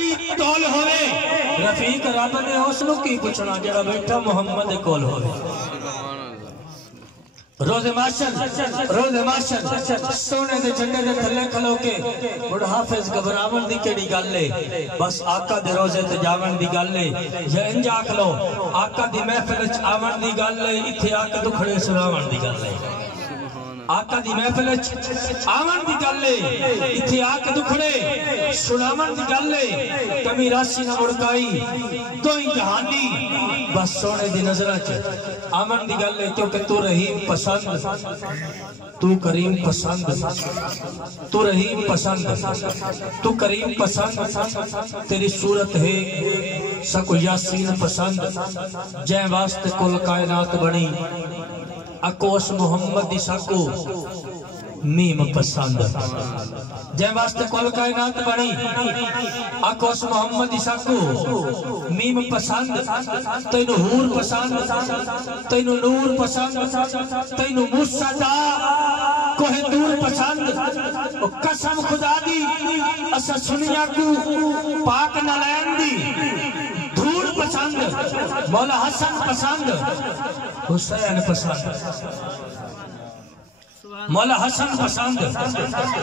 بڑی تول ہوئے رفیق رب نے اس نو کی پوچھنا جڑا بیٹھا محمد کول ہوئے روز ماشر سونے دے جھنڈے دے تھلے کھلو کے بڑا حافظ گھبراون دی کیڑی گل ہے بس آقا دے روزے تے جاون دی گل ہے یا انج آکھ لو آقا دی محفل وچ آون دی گل ہے ایتھے آ کے دکھڑے سناون دی گل ہے آقا دی محفل وچ آون دی گل ہے ایتھے آ کے دکھڑے سناون دی گل ہے کمی راسی نہ مڑکائی تو ہی جہانی بس سونے دی نظرہ چ آمن دی گل ہے کیونکہ تو رحیم پسند تو کریم پسند تو رحیم پسند تو کریم پسند تیری صورت ہے سکو یاسین پسند جے واسطے کل کائنات بنی اکوس محمد دی سکو میم پسند جے واسطے کل کائنات بنی اکوس محمد ساکو میم پسند تینو حور پسند تینو نور پسند تینو مصدا کوہ دور پسند قسم خدا دی اسا سنیا کو پاک نلین دی دھور پسند مولا حسن پسند حسین پسند مولا حسن پسند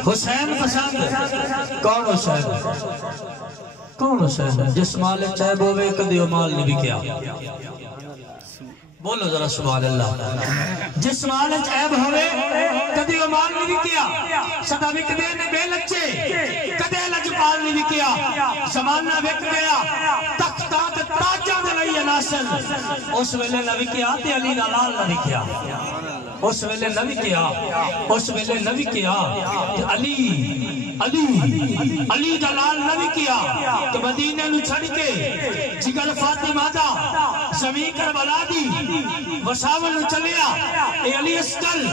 حسین پسند کون حسین کون حسین جس مال چیب ہوئے کدیو مال نہیں بکیا بولو ذرا سبحان اللہ جس مال چیب ہوئے کدیو مال نہیں بکیا صدا بک دینے بے لچے کدے لجپال نہیں بکیا زمانہ بک گیا تختات تاجہ دلائی ناصر اس ویلے نہ بکیا تے علی نالال نہ بکیا اس ویلے نبی کیا اس ویلے نبی کیا علی دلال نبی کیا کہ مدینہ نو چھڑ کے جگر فاطمہ دا زمین کربلا دی وساول نو چلیا اے علی اسکل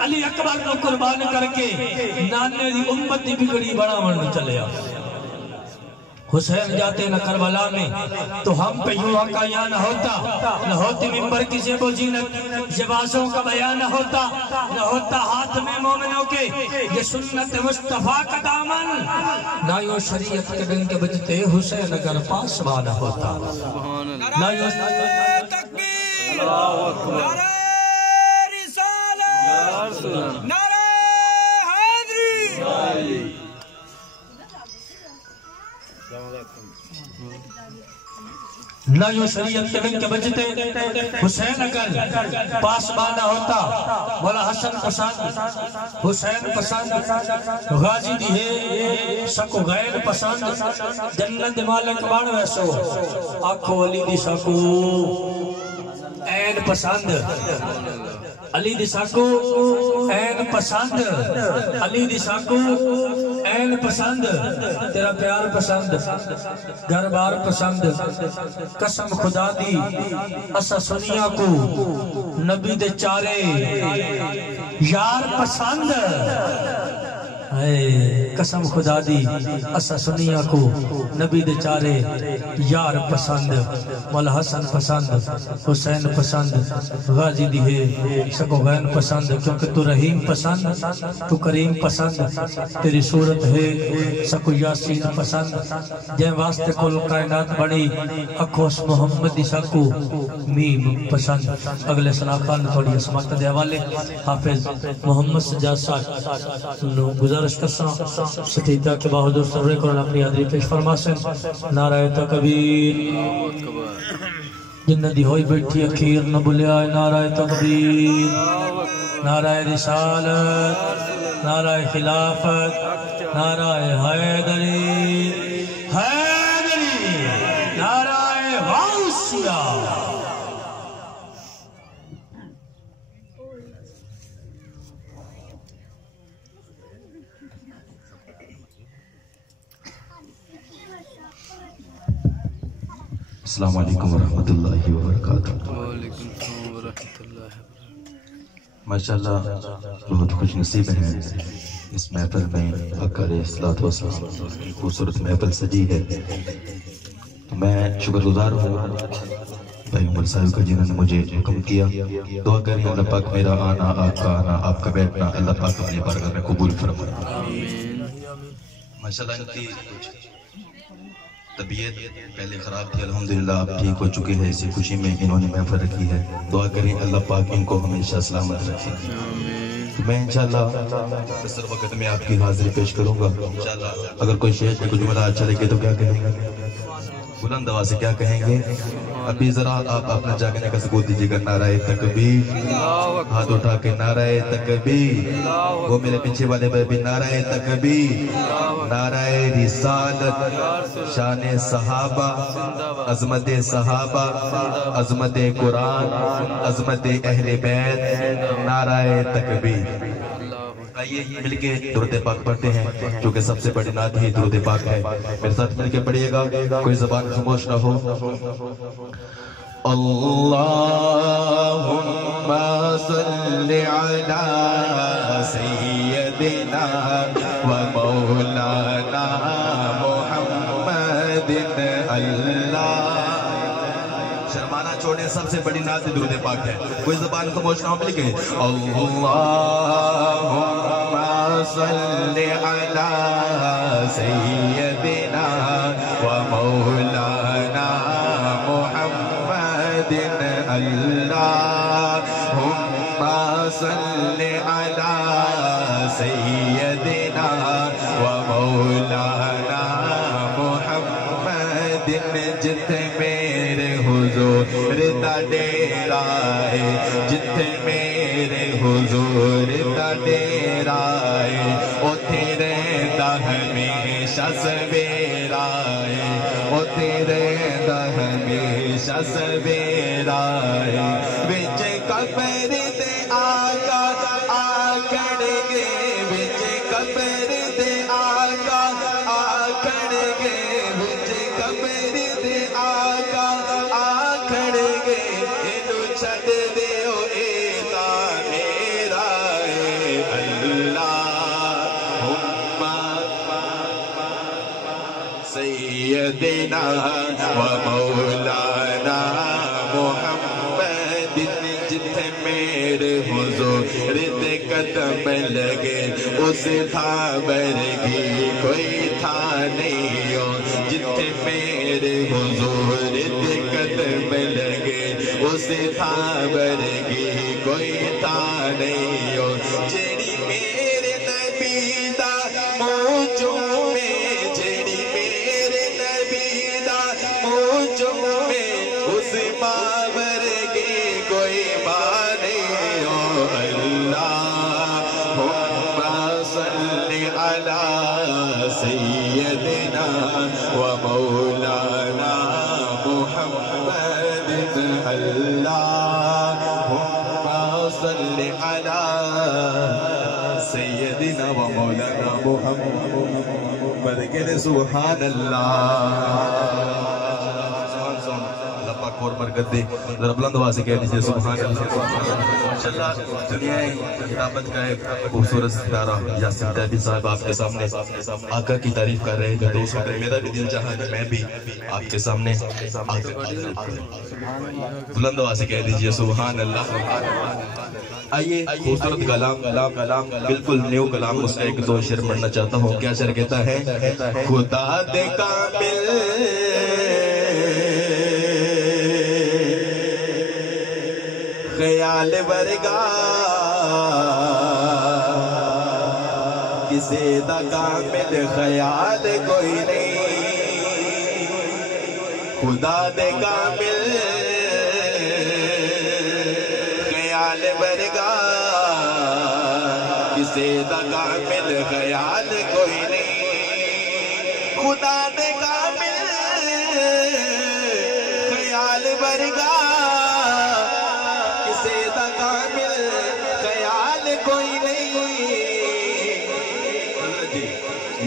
علی اکبر کو قربان کر کے نانے دی امت دی بگڑی بڑا من چلیا حسین جاتے نہ کربلا میں تو ہم پہ یوں آقا یا نہ ہوتی ممبر کی زیب و زینت جبازوں کا بیان نہ ہوتا ہاتھ میں مومنوں کے یہ سنت مصطفیٰ کا دامن نہ یوں شریعت کے بن کے بجتے حسین اگر پاس نہ ہوتا نہ یوں تکبیر نعرہ رسالت نعرہ حیدری نہ یوں شریعت کے بن کے بجتے حسین اگر پاس نہ ہوتا مولا حسن پسند حسین پسند غازی دی ہے سکو غیر پسند جنت مالک بان ویسو آنکھو علی دی سکو این پسند علی دی ساکو این پسند علی دی ساکو این پسند تیرا پیار پسند گھر بار پسند قسم خدا دی اسا سنیا کو نبی دے چارے یار پسند قسم خدا دی اسا سنیا کو نبی دے چارے یار پسند مولا حسن پسند حسین پسند غازی دی ہے سکو غین پسند کیونکہ تو رحیم پسند تو کریم پسند تیری صورت ہے سکو یاسین پسند جے واسطے کل کائنات بڑی اکھوس محمدی سکو میم پسند اگلے سلاخان تھوڑی اسمات دے حوالے حافظ محمد سجاد صاحب گزارش کرساں ستیتا کے بہدر سرے کرن اپنی حضری پیش فرماسیں نعرہ تکبیر جنہ دی ہوئی بیٹھی اخیر نہ بلیا نعرہ تکبیر نعرہ رسالت نعرہ خلافت نعرہ حیدری حیدری نعرہ غوثیہ السلام علیکم ورحمۃ اللہ وبرکاتہ وعلیکم السلام ورحمۃ اللہ وبرکاتہ ماشاءاللہ بہت خوش نصیب ہیں اس محفل میں آقا علیہ الصلوۃ والسلام کی خوبصورت محفل سجی ہے میں شکر گزار ہوں بھائی عمر صاحب کا جنہوں نے مجھے حکم کیا دعا کریں اللہ پاک میرا آنا آپ کا آنا آپ کا بیٹھنا اللہ پاک اپنی بارگاہ میں قبول فرمائے ماشاءاللہ ان کی طبیعت پہلے خراب تھی، الحمدللہ اب ٹھیک ہو چکی ہے. اسی خوشی میں انہوں نے محفل رکھی ہے. دعا کریں اللہ پاک ان کو ہمیشہ سلامت رکھے. میں انشاءاللہ مختصر وقت میں آپ کی حاضری پیش کروں گا. انشاءاللہ اگر کوئی شیخ کو جملہ اچھا لگے تو کیا کہیں گے؟ بلند آواز سے کیا کہیں گے؟ ابھی ذرا آپ اپنا جاگنے کا ثبوت دیجیے گا. نعرہ تکبیر، ہاتھ اٹھا کے نعرہ تکبیر. وہ میرے پیچھے والے پر بھی نعرہ تکبیر، نعرہ رسالت، شان صحابہ، عظمت صحابہ، عظمت قرآن، عظمت اہل بیت، نعرہ تکبیر. آئیے مل کے درود پاک پڑھتے ہیں، کیونکہ سب سے بڑی نعت ہی درود پاک ہے. میرے ساتھ مل کے پڑھیے گا، کوئی زبان خاموش نہ ہو. اللہم صل علی سیدنا و مولانا محمد. اللہ شرمانا چھوڑیں، سب سے بڑی نعت درود پاک ہے. کوئی زبان خاموش نہ ہو، مل کے اللہم صل علی سیدنا و مولانا محمد. اللہم صل علی سیدنا و مولانا محمد. جتھے میرے حضور دا ڈیرا ہے، جتھے میرے حضور دا ڈیرا ہے، اوتھے رہندا ہمیشہ سویرا ہے، اوتھے رہندا ہمیشہ سویرا ہے. وچ قبر دے آقا آکھن گے، وچ قبر دے آقا آکھن گے، وچ قبر دے آقا آکھن گے. اینو چھڈ دیو اے تاں میرا ہے. اللہم سیدنا و مولانا محمد. جتھے میرے حضور دے قدم لگے اس تھا برگی کوئی تھا نہیں ہو. جتھے میرے حضور دے قدم لگے اس تھا برگی کوئی تھا نہیں ہو. جیڑی میرے نبی دا منہ چومے، جیڑی میرے نبی دا منہ چومے، اس ماں ورگی کوئی ماں نہیں ہو. اللہم صل علی سیدنا و مولانا محمد. اللہم صل علی سیدنا و مولانا محمد. کہنے سبحان اللہ. اللہ پاک اور برکت دے. ذرا بلند آواز سے کہہ دیجیے سبحان اللہ. ماشاءاللہ دنیا کتابت کا ایک خوبصورت ستارہ یاسین تیبی صاحب آپ کے سامنے آقا کی تعریف کر رہے ہیں. دوستوں میرا بھی دل چاہا کہ میں بھی آپ کے سامنے بلند آواز سے کہہ دیجیے سبحان اللہ. آئیے خوبصورت کلام بالکل نیو کلام، اس کا ایک دو شعر پڑھنا چاہتا ہوں. کیا شعر کہتا ہے؟ خدا دے کامل خیال ورگا کسے دا کامل خیال کوئی نہیں. خدا دے کامل خیال ورگا کسے دا کامل خیال کوئی نہیں. خدا دے کامل خیال ورگا کسے دا کامل خیال کوئی نہیں.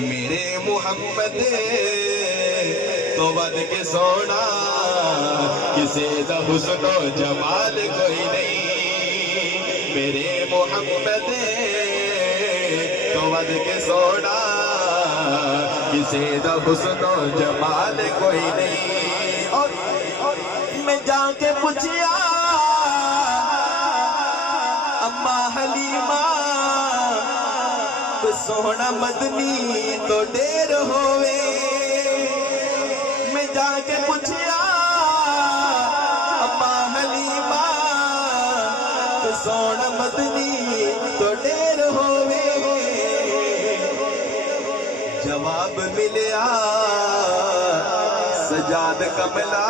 میرے محمد تو ود کے سونا کسے دا حسن و جمال کوئی نہیں. میرے محمد تو ود کے سونا کسے دا حسن و جمال کوئی نہیں. اور میں جا کے پوچھیا اماں حلیمہ تو سونا مدنی تو دیر ہوئے. جا کے پوچھیا اما حلیمہ تو سونا مدنی تو ڈیر ہوئے جواب ملیا سجاد کملا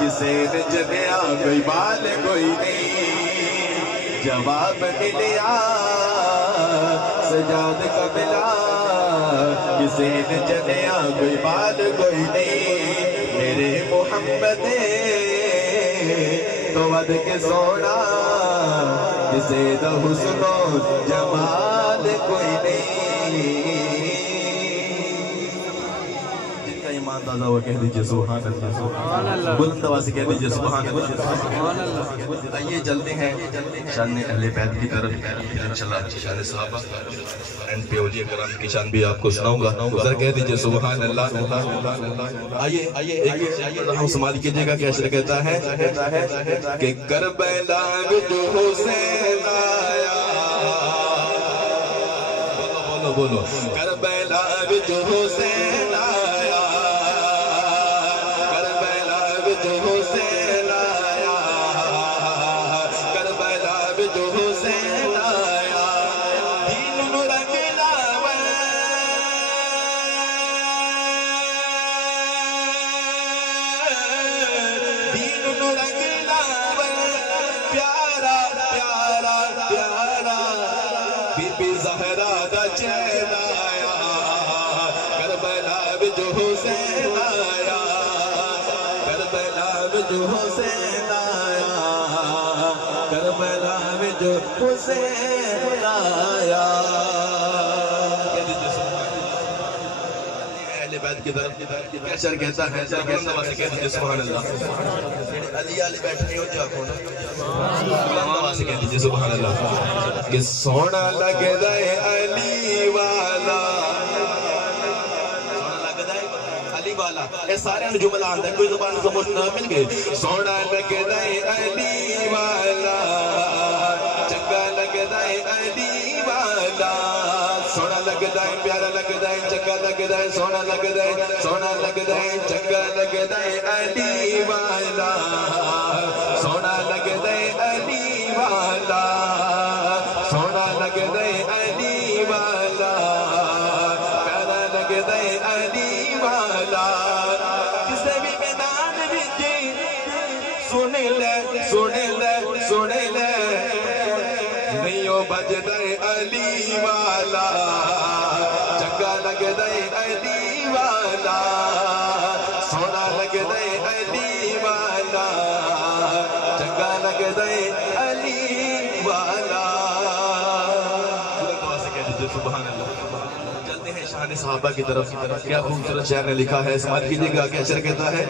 کسے نے جنیا کوئی بال کوئی نہیں جواب ملیا سجاد کملا کسے نے جنیا کوئی بال کوئی نہیں میرے محمد تو ود کے سونا کسے دا حسن و جمال کوئی نہیں جن کا ایمان تازہ ہوا کہہ دیجئے سبحان اللہ بلند آواز سے کہہ دیجئے سبحان اللہ آئیے چلتے ہیں شان اہل بیت کی طرف انشاءاللہ شان صحابہ اینڈ پہ اولیاء کرام کی شان بھی آپ کو سناؤں گا ذرا کہہ دیجئے سبحان اللہ آئیے ایک ہم سماعت کیجئے گا کیسے کہتا ہے کہ کربلا میں جو حسین آیا بولو کربلا میں جو حسین آیا کربلا میں جو حسین آیا کربلا میں جو حسین آیا دین نو رنگ لاوے دین نو رنگ لاوے پیارا پیارا پیارا بی بی زہرا دا چین آیا کربلا میں جو حسین آیا کربلا میں جو حسین آیا کربلا میں جو حسین آیا اہل بیت کی طرف کیا شر کہتا ہے سبحان اللہ علی علی بیٹھنی ہو جا کھونا سے کہہ دیجئے سبحان اللہ کہ سونا لگ دائے علی والا سونا لگ دائے علی والا اے سارے ان جملہ آندہ ہے کوئی زبان کو مجھنا مل گئے سونا لگ دائے علی والا چنگا لگ دائے علی والا سونا لگ دائے پیارا لگ دائے چنگا لگ دائے سونا لگ دائے چنگا لگ دائے علی والا سونا لگ دائے علی والا سونا لگ دائے علی والا پیارا لگ دائے علی والا کسے بھی میدان بجی سنے لے نیو بج دائے علی والا چنگا لگ دائے علی والا سونا لگ دائے علی والا چنگا لگ دائے علی والا سبحان اللہ چلتے ہیں شان صحابہ کی طرف کیا خوبصورت شعر نے لکھا ہے سمجھ کیجئے گا کیا شعر کہتا ہے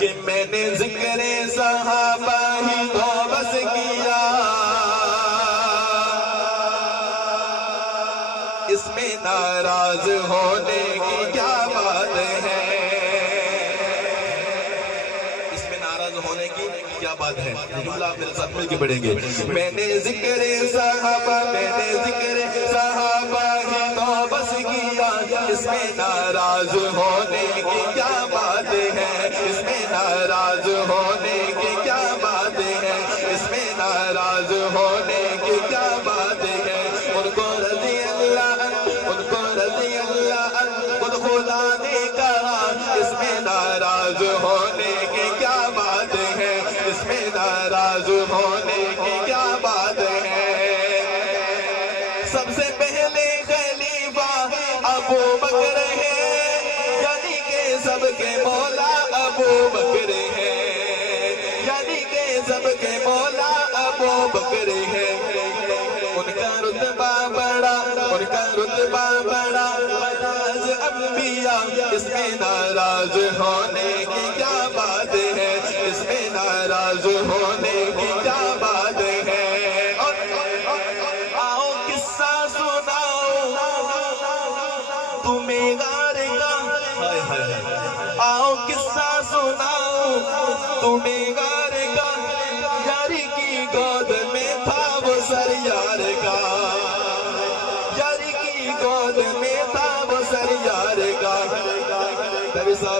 کہ میں نے ذکر صحابہ ہی تو بس کیا اس میں ناراض ہونے کی کیا بات ہے اس میں ناراض ہونے کی کیا بات ہے جملہ آپ میرے ساتھ مل کے پڑھیں گے میں نے ذکر صحابہ ہی تو بس کیا اس میں ناراض ہونے کی کیا بات ہے اس میں ناراض ہونے کی کیا بات ہے اس میں ناراض ہونے کی کیا بات ہے ان کو رضی اللہ خود خدا نے کہا اس میں ناراض ہونے کی کیا بات ہے اس میں ناراض ہونے کی کیا بات ہے سب سے پہلے خلیفہ ابو بکر ہے یعنی کہ سب کے مولا ابو بکر ہے یعنی کہ سب کے مولا ابو بکر ہے ان کا رتبہ بڑا راز انبیاء اس میں ناراض ہونے کی کیا بات ہے اس میں ناراض ہونے کی کیا بات ہے آؤ قصہ سناؤ تمہیں غار کا آؤ قصہ سناؤ تمہیں غار کا یاری کی گود میں تھا وہ سر یار کا یاری کی گود میں تھا وہ سر یار کا تبھی صاحب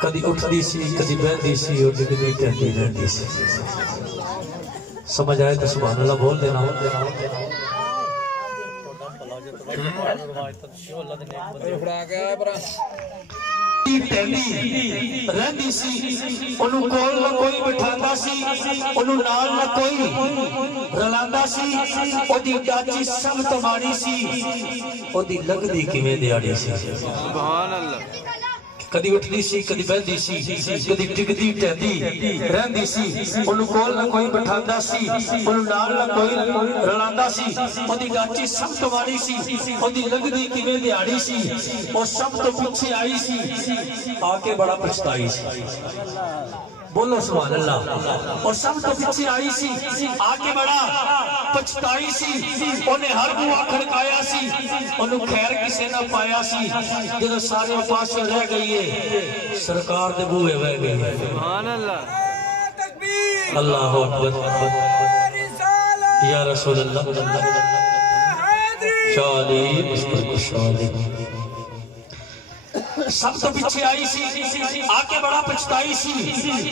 کدی اٹھدی سی کدی بہندی سی اور کدی ٹہندی رہندی سی سمجھ آئے تو سبحان اللہ بول دینا رہندی سی انہوں کول نہ کوئی بٹھاندا سی انہوں نال نہ کوئی رلاندا سی او دی ڈاچی سب تو ماڑی سی او دی لگدی کیویں دیاڑی سی سبحان اللہ کدی اٹھدی سی کدی بہندی سی کدی ٹکدی ٹہندی رہندی سی انہوں کول نہ کوئی بٹھاندا سی انہوں نال نہ کوئی رلاندا سی او دی ڈاچی سب تو ماڑی سی او دی لگدی کیویں دیاڑی سی او سب تو پیچھے آئی سی آ کے بڑا پچھتائی سی بولو سبحان اللہ اور سب تو پیچھے آئی سی آگے بڑا پچھتائی سی انہیں ہر بوا کھڑکایا سی انہوں خیر کسے نہ پایا سی جدو سارے پاس رہ گئی ہے سرکار دے بوئے بہ گئی ہے سبحان اللہ اللہ اکبر یا رسول اللہ شالی شالی سب تو پیچھے آئی سی آگے بڑا پچھتائی سی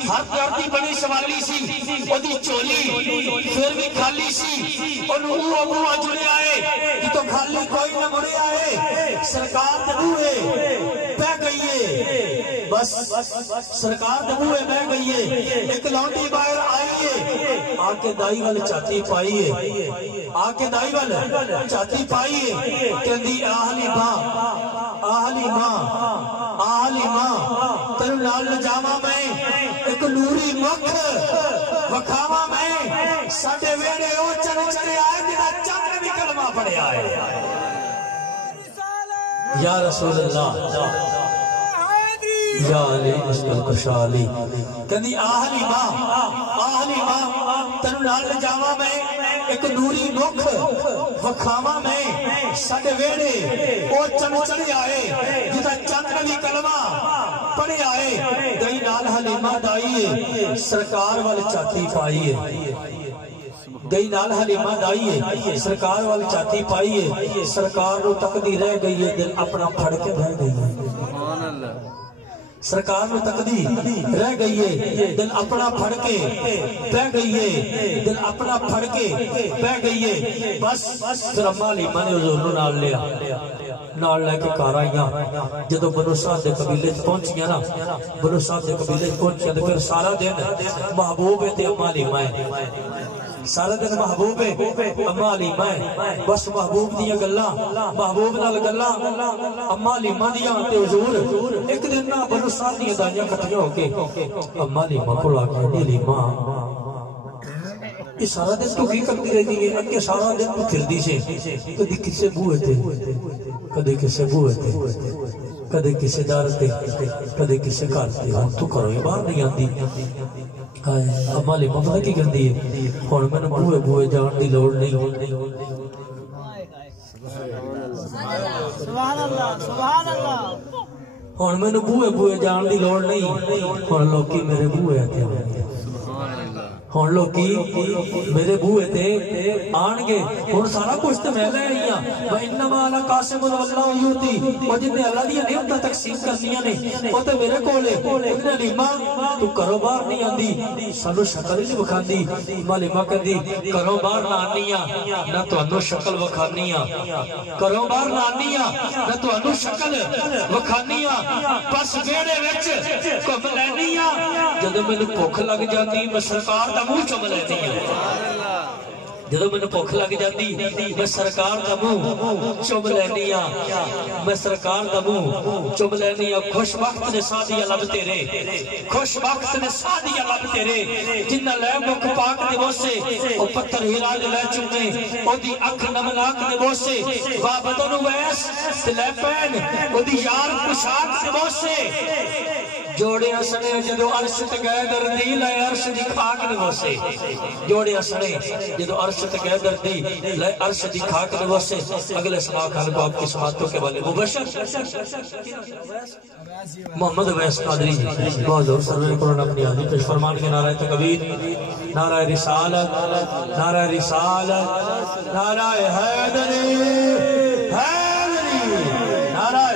ہر دردی بڑی سوالی سی او دی چولی پھر بھی خالی سی انہوں ابو جڑے آئے یہ تو خالی کوئی نہ مڑے آئے سرکار دبوئے بہ گئی ہے بس سرکار دبوئے بہ گئی ہے ایک لونڈی باہر آئی ہے آکے دائی والے چاہتی پائی ہے آکے دائی والے چاہتی پائی ہے کہندی آہلی ماں تر نال جاواں میں ایک نوری مکھ وکھاواں میں ساڈے ویڑے او چن چڑے آئے جڑا چن بھی کلمہ پڑھیا ہے یا رسول اللہ یا علی مشکل کشالی کہندی آہلی ماں تر نال جاواں میں ایک نوری مکھ وکھاواں میں ساڈے ویڑے او چن چڑے آئے جدا چند بھی کلمہ پڑھے آئے دائی نال حلیمہ دائی سرکار والے چاہتی پائی ہے گئی نال حلیمہ دائی ہے سرکار والے چاہتی پائی ہے سرکار رو تقدی رہ گئی ہے دل اپنا پھڑ کے بہ گئی ہے سرکار میں تقدی رہ گئی ہے دل اپنا پھڑ کے بہ گئی ہے دل اپنا پھڑ کے بہ گئی ہے بس پھر اماں حلیمہ نے حضور نو نال لیا نال لے کے کار آئیاں جدو بنو سعد دے قبیلے پہنچیاں نا بنو سعد دے قبیلے پہنچیاں تو پھر سارا دن محبوب ہے تے اماں حلیمہ ہے سارا دن محبوب ہے اماں حلیمہ ہے بس محبوب دیاں گلاں محبوب نال گلاں اماں حلیمہ دیاں تے حضور ایک دن نا بنو سعد دیاں دائیاں کٹھیاں ہو کے اماں حلیمہ کو لا کے حلیمہ یہ سارا دن تو کی کرتی رہتی ہے اگے سارا دن تو پھردی سے کدی کسے بوئے تھے کدی کسے بوئے تھے کدی کسے دار تھے کدی کسے کار تھے ہم تو کرو یہ باہر نہیں آتی اماں حلیمہ پتہ کی کہندی ہے اور میں نے بوئے جان دی لوڑ نہیں سبحان اللہ سبحان اللہ اور میں نے بوئے جان دی لوڑ نہیں اور لوکی میرے بوئے آتے ہیں ہون لوگ کی میرے بوئے تھے آن گے ہون سارا کچھ تو میں لے رہی ہاں وَإِنَّمَا عَلَى قَاسِمُ اللَّهُ يُوتِي اور جنہیں اللہ دیا نعمتہ تقسیم کرنیاں نے وہ تو میرے کولے ابن حلیمہ تو کاروبار نہیں آندی سانو شکل نہیں بکھاندی حلیمہ کہندی کاروبار نہ آنیاں نہ تو انو شکل بکھانیاں کاروبار نہ آنیاں نہ تو انو شکل بکھانیاں بس ویڑے وچ کم لینیاں جدو میں نے بھوک لگ جاتی میں سرکار دا منہ چم لیتی ہے جدو میں نے بھوک لگ جاتی میں سرکار دا منہ چم لینیاں میں سرکار دا منہ چم لینیاں خوش وقت نے سادیا لب تیرے خوش وقت نے سادیا لب تیرے جنہ لے مک پاک دے بوسے او پتھر ہیراج لے چمے او دی اکھ نمناک دے بوسے وابدن ویس لے پین او دی یار کشاک دے بوسے جوڑے اسنے جدو عرش تگئے دردی لائے عرش دی کھاک نوسے جوڑے اسنے جدو عرش تگئے دردی لائے عرش دی کھاک نوسے اگلے سماع خان کو آپ کی سماعتوں کے والے مبشر محمد ویس قادری بہت زور سرور قرآن اپنی حاضر پیش فرمان کے نعرہ تکبیر نعرہ رسالت نعرہ رسالت نعرہ حیدری نعرہ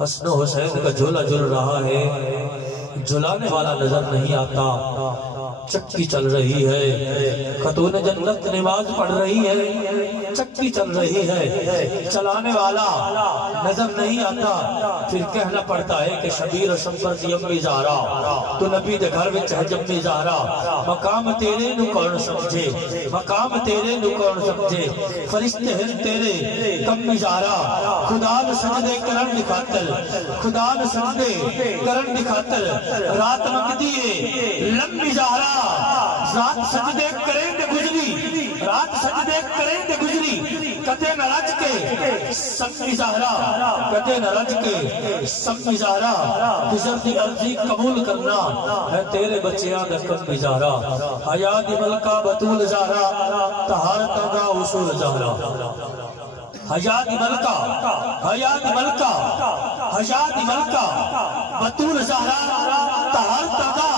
حسن و حسین کا جھولا جھل رہا ہے، جھلانے والا نظر نہیں آتا، چکی چل رہی ہے، خاتون جنت نماز پڑھ رہی ہے، چکی چل رہی ہے، چلانے والا نظر نہیں آتا، پھر کہنا پڑتا ہے کہ شبیر و شمبر دی امی زہرا، تو نبی دے گھر وچ ہے جمی زہرا، مقام تیرے نو کون سمجھے، مقام تیرے نو کون سمجھے، فرشتے ہیں تیرے کمی زہرا، خدا نو سجدے کرن دی خاطر، خدا نو سجدے کرن دی خاطر رات مکدی ہے لمبی زہرا، رات سجدے کریں دے گزری، رات سجدے کریں دے گزری، کتے نہ رج کے سمی زہرا، کتے نہ رج کے سمی زہرا، گزر دی عرضی قبول کرنا ہے تیرے بچیاں دا کمی زہرا، حیا دی ملکہ بطول زہرا، طہارت دا اصول زہرا، حیا دی ملکہ، حیا دی ملکہ، حیا دی ملکہ بطول زہرا، طہارت دا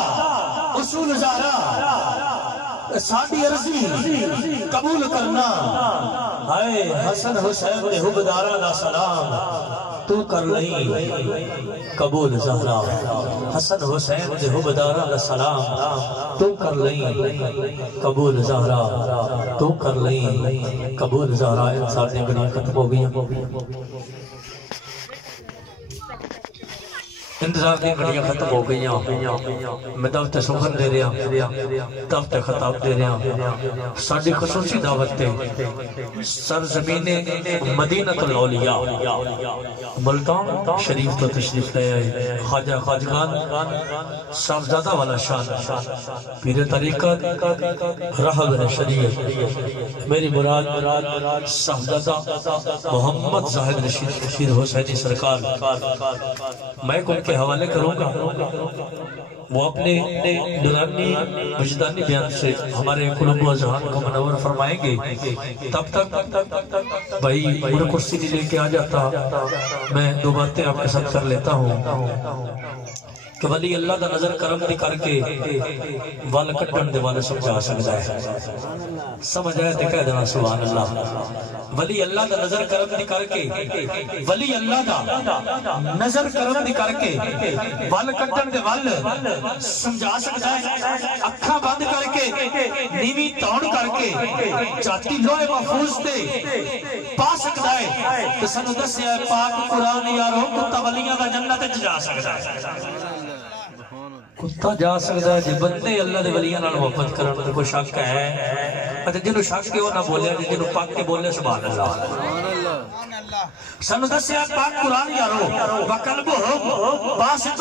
اصول زہرا، ساڈی عرضی قبول کرنا، اے حسن حسین دے حبداراں دا سلام تو کر لئی قبول زہرا، حسن حسین دے حبداراں دا سلام تو کر لئی قبول زہرا، تو کر لئی قبول زہرا۔ انسان نے گھڑیاں ختم ہو گئی، انتظار کی گھڑیاں ختم ہو گئی، میں دعوت سخن دے رہا، دعوت خطاب دے رہا، ساڑھی خصوصی دعوت تے سرزمین مدینہ الاولیاء ملتان شریف تو تشریف لے آئے، خواجہ خواجگان صاحبزادہ والا شان، پیر طریقت رہبر شریعت، میری مراد صاحبزادہ محمد زاہد رشید حسینی سرکار، میں ان کے حوالے کروں گا، وہ اپنے نورانی وجدانی بیان سے ہمارے قلوب و اذہان کو منور فرمائیں گے۔ تب تک بھائی میرے کرسی لے کے آ جاتا، میں دو باتیں آپ کے ساتھ کر لیتا ہوں کہ ولی اللہ دا نظر کرم دی کر کے وال کٹن دے والے سمجھا سکتا ہے، سمجھ آئے تے کہہ دینا سبحان اللہ۔ ولی اللہ دا نظر کرم دی کر کے، ولی اللہ دا نظر کرم دی کر کے وال کٹن دے وال سمجھا سکتا ہے، اکھاں بند کر کے نیوی تون کر کے جاتی لوہے محفوظ تے پا سکتا ہے، تو سنو دسیا پاک قرآن یارو کتا ولیاں دا جنت جا سکتا ہے، کتا جا سکتا ہے جی بندے اللہ دے ولیاں نال محبت کرن تے کوئی شک ہے؟ اچھا جنہوں شک کے وہ نہ بولیا، جنہوں پاک کے بولے سبحان اللہ۔ سنو دسیا پاک قرآن یارو وَقَلْبُهُ بَاسِطٌ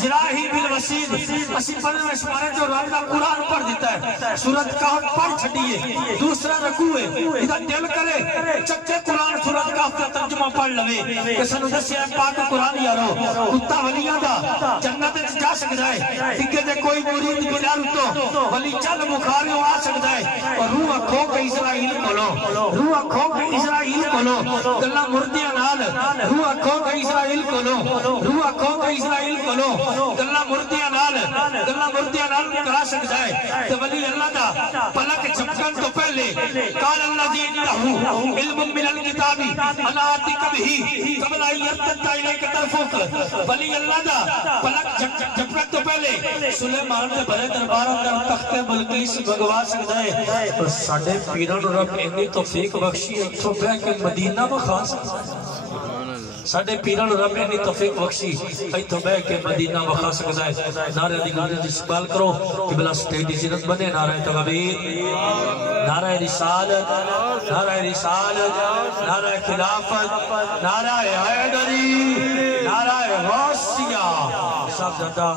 ذِرَاعِهِ بِالْوَسِيدِ، اسی پڑھنے شمارے جو رب کا قرآن پڑھ دیتا ہے، سورت کہف پڑھ چھڑیے، دوسرا رکوع ہے، ادھر دل کرے چکے قرآن سورت کہف کا ترجمہ پڑھ لوے کہ سنو دسیا پاک قرآن یارو کتا ولیاں دا جنت جا سکتا ہے، تکے دے کوئی مرید بلال تو ولی چل بخاریوں آ سکتا ہے، اور روح کھو کے اسرائیل کھولو، روح کھو کے اسرائیل کھولو، گلہ مردیاں نال روح کھو کے اسرائیل کھولو، روح کھو کے اسرائیل کھولو، گلہ مردیاں نال کرا سکتا ہے، تو ولی اللہ دا پلک چمکن تو پہلے قال اللہ جیتہو علم من الکتابی انا آتی کبھی قبل آئی ارتدتا الیک طرفک، ولی اللہ دا پلک چمکن تو پہلے سلیمان نے بھرے دربار اندر تخت بلقیس بھگوا سکتا ہے، اور ساڑھے پیران رب انی توفیق بخشی اتھو بے کے مدینہ بخوا سکتا ہے، ساڑھے پیران رب انی توفیق بخشی اتھو بے کے مدینہ بخوا سکتا ہے۔ نعرہ دی سپال کرو کہ بلا سٹیڈی زینت بنے، نعرہ تغبیر، نعرہ رسالت، نعرہ رسالت، نعرہ خلافت، نعرہ حیدری، نعرہ غوثیہ، صاحبزادہ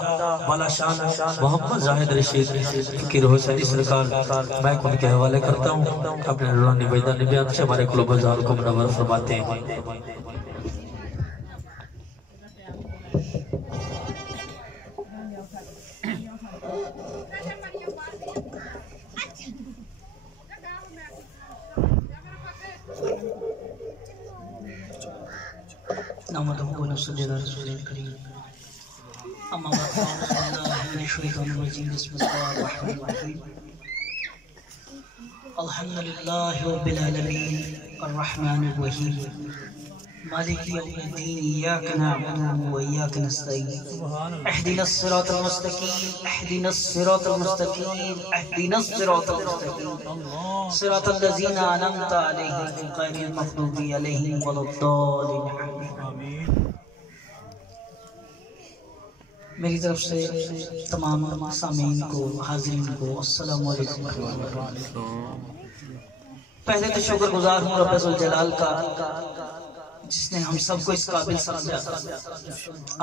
والا شان محمد زاہد رشید فقیر حسینی سرکار، میں ان کے حوالے کرتا ہوں، اپنے نورانی وجدانی بیان سے ہمارے قلوب ازار کو منور فرماتے ہیں۔ نحمده ونصلي على رسوله الكريم، اما بعد فاعوذ بالله من الشيطان الرجيم، بسم الله الرحمن الرحيم، الحمد لله رب العالمين الرحمن الرحيم مالك يوم الدين إياك نعبد وإياك نستعين اهدنا الصراط المستقيم اهدنا الصراط المستقيم اهدنا الصراط المستقيم صراط الذين أنعمت عليهم غير المغضوب عليهم ولا الضالين آمين. میری طرف سے تمام سامعین کو حاضرین کو السلام علیکم. پہلے تو شکر گزار ہوں رب ذوالجلال کا جس نے ہم سب کو اس قابل سمجھا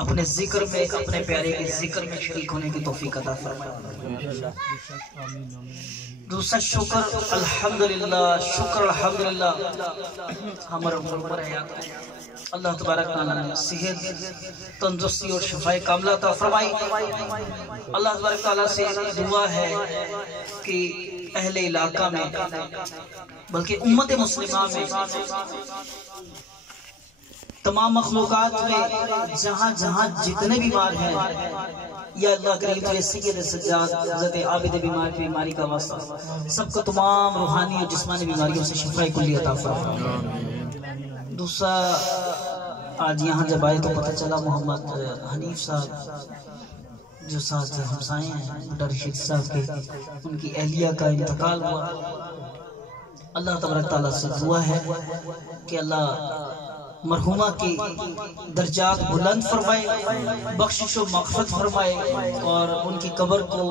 اپنے ذکر میں اپنے پیارے کے ذکر میں شریک ہونے کی توفیق عطا فرمایا. دوسرا شکر الحمدللہ شکر الحمدللہ ہمارا عمر حیات اللہ تبارک تعالیٰ نے صحت تندرستی اور شفاء کاملہ عطا فرمائی. اللہ تبارک تعالیٰ سے دعا ہے کہ اہل علاقہ میں بلکہ امت مسلمہ میں تمام مخلوقات میں جہاں جہاں جتنے بیمار ہیں یا اللہ کریم تجھے سید سجاد حضرت عابد بیماری کا واسطہ سب کو تمام روحانی اور جسمانی بیماریوں سے شفاء کلی عطا فرمائے. دوسرا آج یہاں جب آئے تو پتہ چلا محمد حنیف صاحب جو ساتھ ہمسائے ہیں بڑا رشید صاحب کے ان کی اہلیہ کا انتقال ہوا. اللہ تبارک تعالیٰ سے دعا ہے کہ اللہ مرحومہ کی درجات بلند فرمائے بخشش و مغفرت فرمائے اور ان کی قبر کو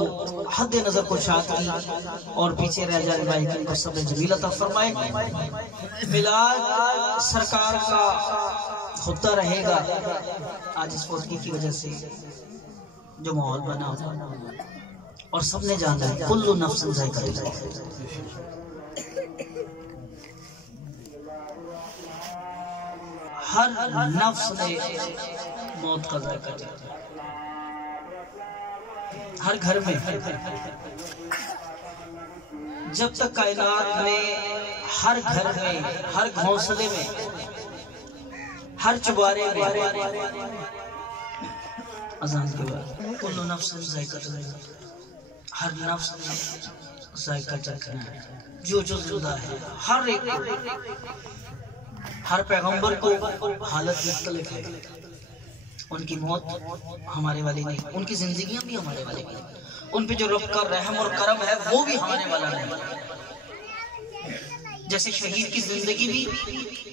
حد نظر کو شاد کی اور پیچھے رہ جانے والے ان کو صبر جمیل عطا فرمائے. میلاد سرکار کا ہوتا رہے گا. آج اس فوتگی کی وجہ سے جو ماحول بنا اور سب نے جانا ہے کل نفس ذائقہ الموت. ہر نفس نے موت کا ذائقہ چکھا. ہر گھر میں جب تک کائنات میں ہر گھر میں ہر گھونسلے میں ہر چبارے میں اذان کے بعد کل نفس ذائقہ الموت ہر نفس نے ذائقہ چکھنا ہے. جو زندہ ہے ہر ایک ہر پیغمبر کو حالت مختلف ہے. ان کی موت ہمارے والی نہیں ان کی زندگیاں بھی ہمارے والی نہیں. ان پہ جو رب کا رحم اور کرم ہے وہ بھی ہمارے والا نہیں. جیسے شہید کی زندگی بھی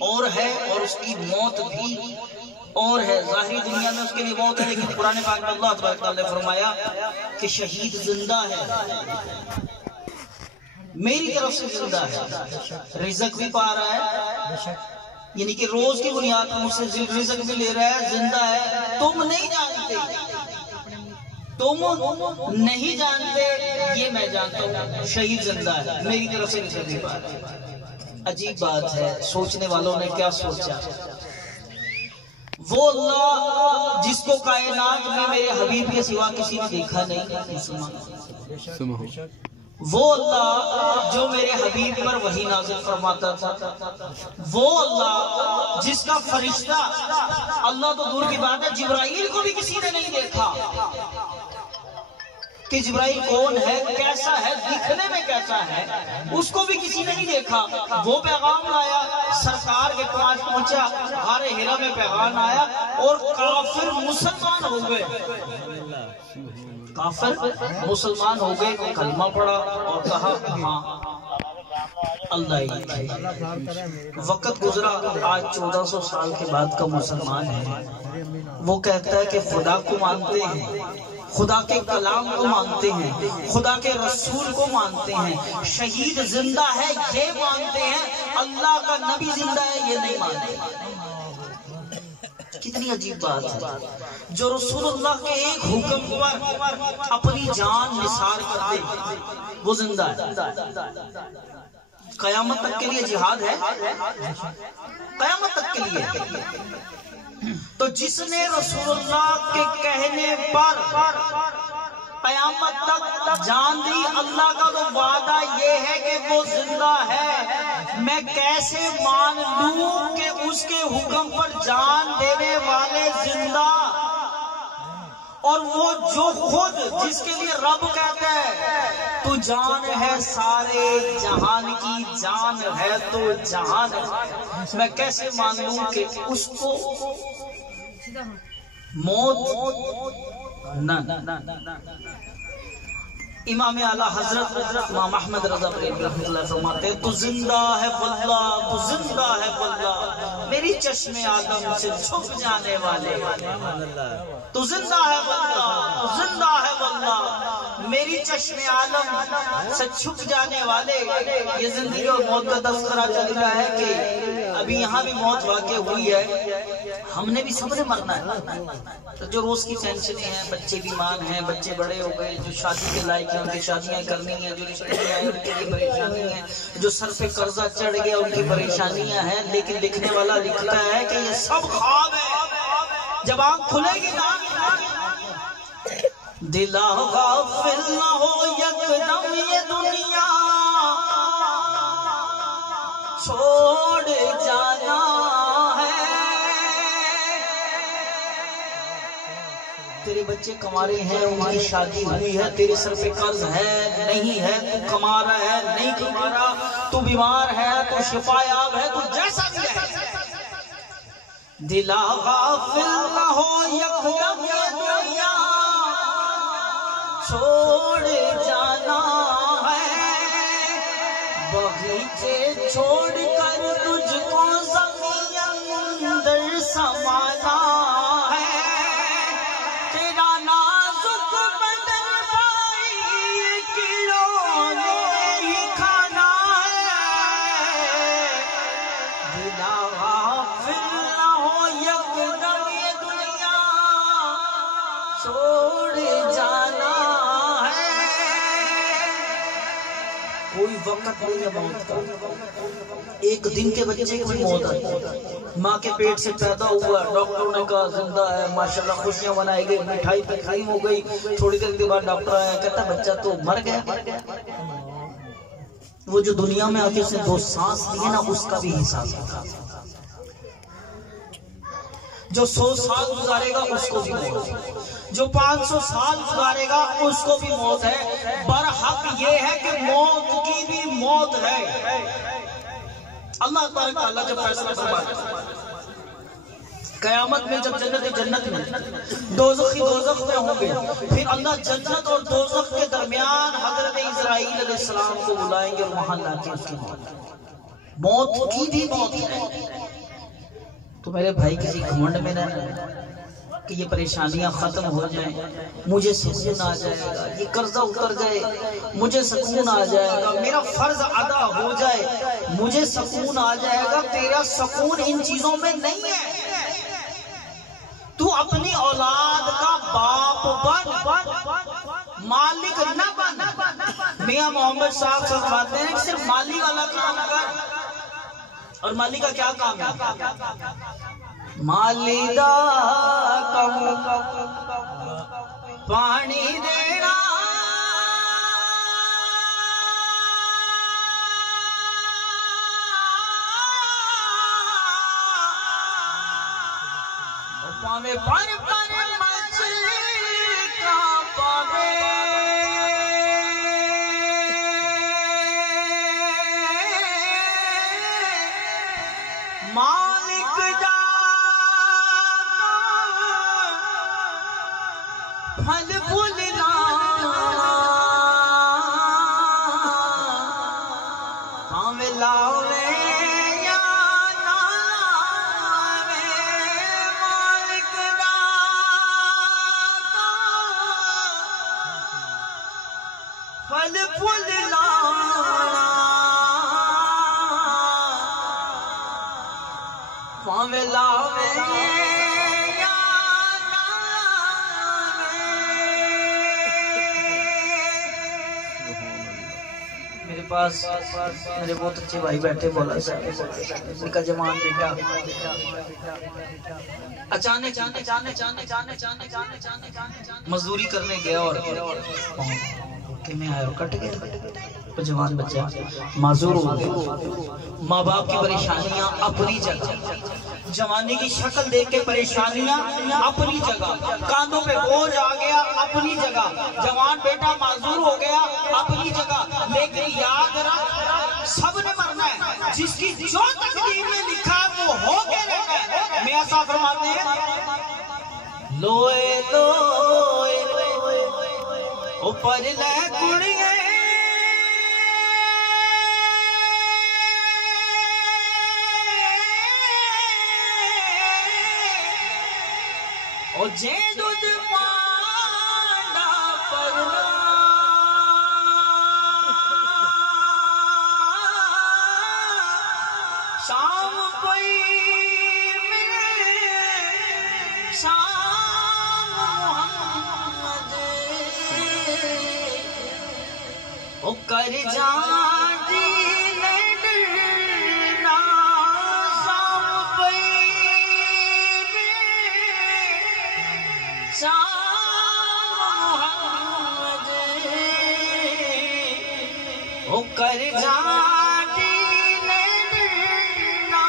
اور ہے اور اس کی موت بھی اور ہے. ظاہری دنیا میں اس کے لیے موت ہے لیکن قرآن پاک میں اللہ تبارک تعالیٰ نے فرمایا کہ شہید زندہ ہے میری طرف سے زندہ ہے رزق بھی پا رہا ہے یعنی کہ روز کی بنیاد پر مجھ سے رزق بھی لے رہا ہے زندہ ہے. تم نہیں جانتے یہ میں جانتا ہوں شہید زندہ ہے میری طرف سے رزق بھی پا رہا ہے. عجیب بات ہے سوچنے والوں نے کیا سوچا. وہ اللہ جس کو کائنات میں میرے حبیب کے سوا کسی نے دیکھا نہیں وہ اللہ جو میرے حبیب پر وحی نازل فرماتا تھا وہ اللہ جس کا فرشتہ اللہ تو دور کی بات ہے جبرائیل کو بھی کسی نے نہیں دیکھا کہ جبرائیل کون ہے کیسا ہے دکھنے میں کیسا ہے اس کو بھی کسی نے نہیں دیکھا. وہ پیغام لایا سرکار کے پاس پہنچا غار ہرا میں پیغام آیا اور کافر مسلمان ہو گئے. کافر مسلمان ہو گئے کلمہ پڑھا اور کہا ہاں اللہ ہی ہے. وقت گزرا آج 1400 سال کے بعد کا مسلمان ہے. وہ کہتا ہے کہ خدا کو مانتے ہیں خدا کے کلام کو مانتے ہیں خدا کے رسول کو مانتے ہیں شہید زندہ ہے یہ مانتے ہیں اللہ کا نبی زندہ ہے یہ نہیں مانتے. کتنی عجیب بات ہے جو رسول اللہ کے ایک حکم پر اپنی جان نثار کر دے وہ زندہ ہے. قیامت تک کے لیے جہاد ہے قیامت تک کے لیے. تو جس نے رسول اللہ کے کہنے پر قیامت تک جان دی اللہ کا تو وعدہ یہ ہے کہ وہ زندہ ہے. میں کیسے مان لوں کہ اس کے حکم پر جان دینے والے زندہ اور وہ جو خود جس کے لیے رب کہتا ہے تو جان ہے سارے جہان کی، جان ہے تو جہان ہے، میں کیسے مان لوں کہ اس کو موت نہ۔ امام اعلیٰ حضرت امام احمد رضا بریلوی رحمۃ اللہ فرماتے ہیں تو زندہ ہے واللہ، تو زندہ ہے واللہ میری چشم آدم سے چھپ جانے والے، تو زندہ ہے واللہ، تو زندہ ہے واللہ میری چشم عالم سے چھپ جانے والے۔ یہ زندگی اور موت کا تذکرہ چل رہا ہے کہ ابھی یہاں بھی موت واقع ہوئی ہے، ہم نے بھی سب نے مرنا ہے۔ تو جو روز کی ٹینشنیں ہیں، بچے بیمار ہیں، بچے بڑے ہو گئے، جو شادی کے لائق ہیں ان کی شادیاں کرنی ہیں، جو رشتے میں آئے ان کے لیے پریشانی ہے، جو سر پہ قرضہ چڑھ گیا ان کی پریشانیاں ہیں، لیکن لکھنے والا لکھتا ہے کہ یہ سب خواب ہے، جب آنکھ کھلے گی نا دلا غافل نہ ہو یکدم یہ دنیا چھوڑ جانا ہے۔ تیرے بچے کمارے ہیں، ان کی شادی ہوئی ہے، تیرے سر پہ قرض ہے نہیں ہے، تو کما رہا ہے نہیں کما رہا، تو بیمار ہے تو شفا یاب ہے، تو جیسا بھی ہے دلا غافل نہ ہو یکدم یہ دنیا چھوڑ جانا ہے۔ باغیچے چھوڑ کر تجھ کو زمین اندر سمانا ہے، تیرا نازک بدن پائی کیڑوں نے ہی کھانا ہے۔ دلا غافل نہ ہو یکدم یہ دنیا چھوڑ جانا ہے۔ کوئی وقت نہیں ہے موت کا، ایک دن کے بچے کی موت ہے، ماں کے پیٹ سے پیدا ہوا، ڈاکٹروں نے کہا زندہ ہے، ماشاءاللہ خوشیاں منائی گئی، مٹھائی پکائی ہو گئی، تھوڑی دیر کے بعد ڈاکٹر آیا کہتا بچہ تو مر گیا۔ وہ جو دنیا میں آ کے اسے 2 سانس دیے نا اس کا بھی حساب تھا، جو 100 سال گزارے گا اس کو بھی موت، جو 500 سال گزارے گا اس کو بھی موت ہے۔ برحق یہ ہے کہ موت کی بھی موت ہے۔ اللہ تبارک تعالیٰ جب فیصلہ فرماتا قیامت میں، جب جنت میں، دوزخی دوزخ میں ہوں گے، پھر اللہ جنت اور دوزخ کے درمیان حضرت اسرائیل علیہ السلام کو بلائیں گے اور وہاں لا کے اس کی موت کی بھی موت ہے۔ تو میرے بھائی کسی گھمنڈ میں نہ کہ یہ پریشانیاں ختم ہو جائیں، مجھے سکون آ جائے گا، یہ قرضہ اتر جائے مجھے سکون آ جائے گا، میرا فرض ادا ہو جائے مجھے سکون آ جائے گا۔ تیرا سکون ان چیزوں میں نہیں ہے، تو اپنی اولاد کا باپ بن، مالک نہ بن۔ میاں محمد صاحب فرماتے ہیں کہ صرف مالی والا کام کر، اور مالی کا کیا کام ہے؟ مالی دا کم پانی دینا، پاوے پر مچھلی کا پاوے مالک دا پھل پھولنا، پاوے لاوے یا نہ لاوے، مالک دا پھل پھولنا، پاوے لاوے یا نہ لاوے۔ میرے پاس میرے بہت اچھے بھائی بیٹھے، بولا صاحب ان کا جوان بیٹا اچانک مزدوری کرنے گیا اور میں آیا اور کٹ گیا، جوان بچہ معذور ہو گیا۔ ماں باپ کی پریشانیاں اپنی جگہ، جوانی کی شکل دیکھ کے پریشانیاں اپنی جگہ، کاندھوں پہ بوجھ آ گیا اپنی جگہ، جوان بیٹا معذور ہو گیا اپنی جگہ، لیکن یاد رکھ سب نے مرنا ہے، جس کی جو تقدیر میں لکھا ہے وہ ہو کے رہنا ہے۔ میاں صاحب فرماتے ہیں لوئے لوئے اوپر لے کڑیے او جے دودھ پانڈا پرنا شام کوئی ملے شام محمد او کر جان دین ڈرنا شام کوئی شام محمد او کر جان دین ڈرنا۔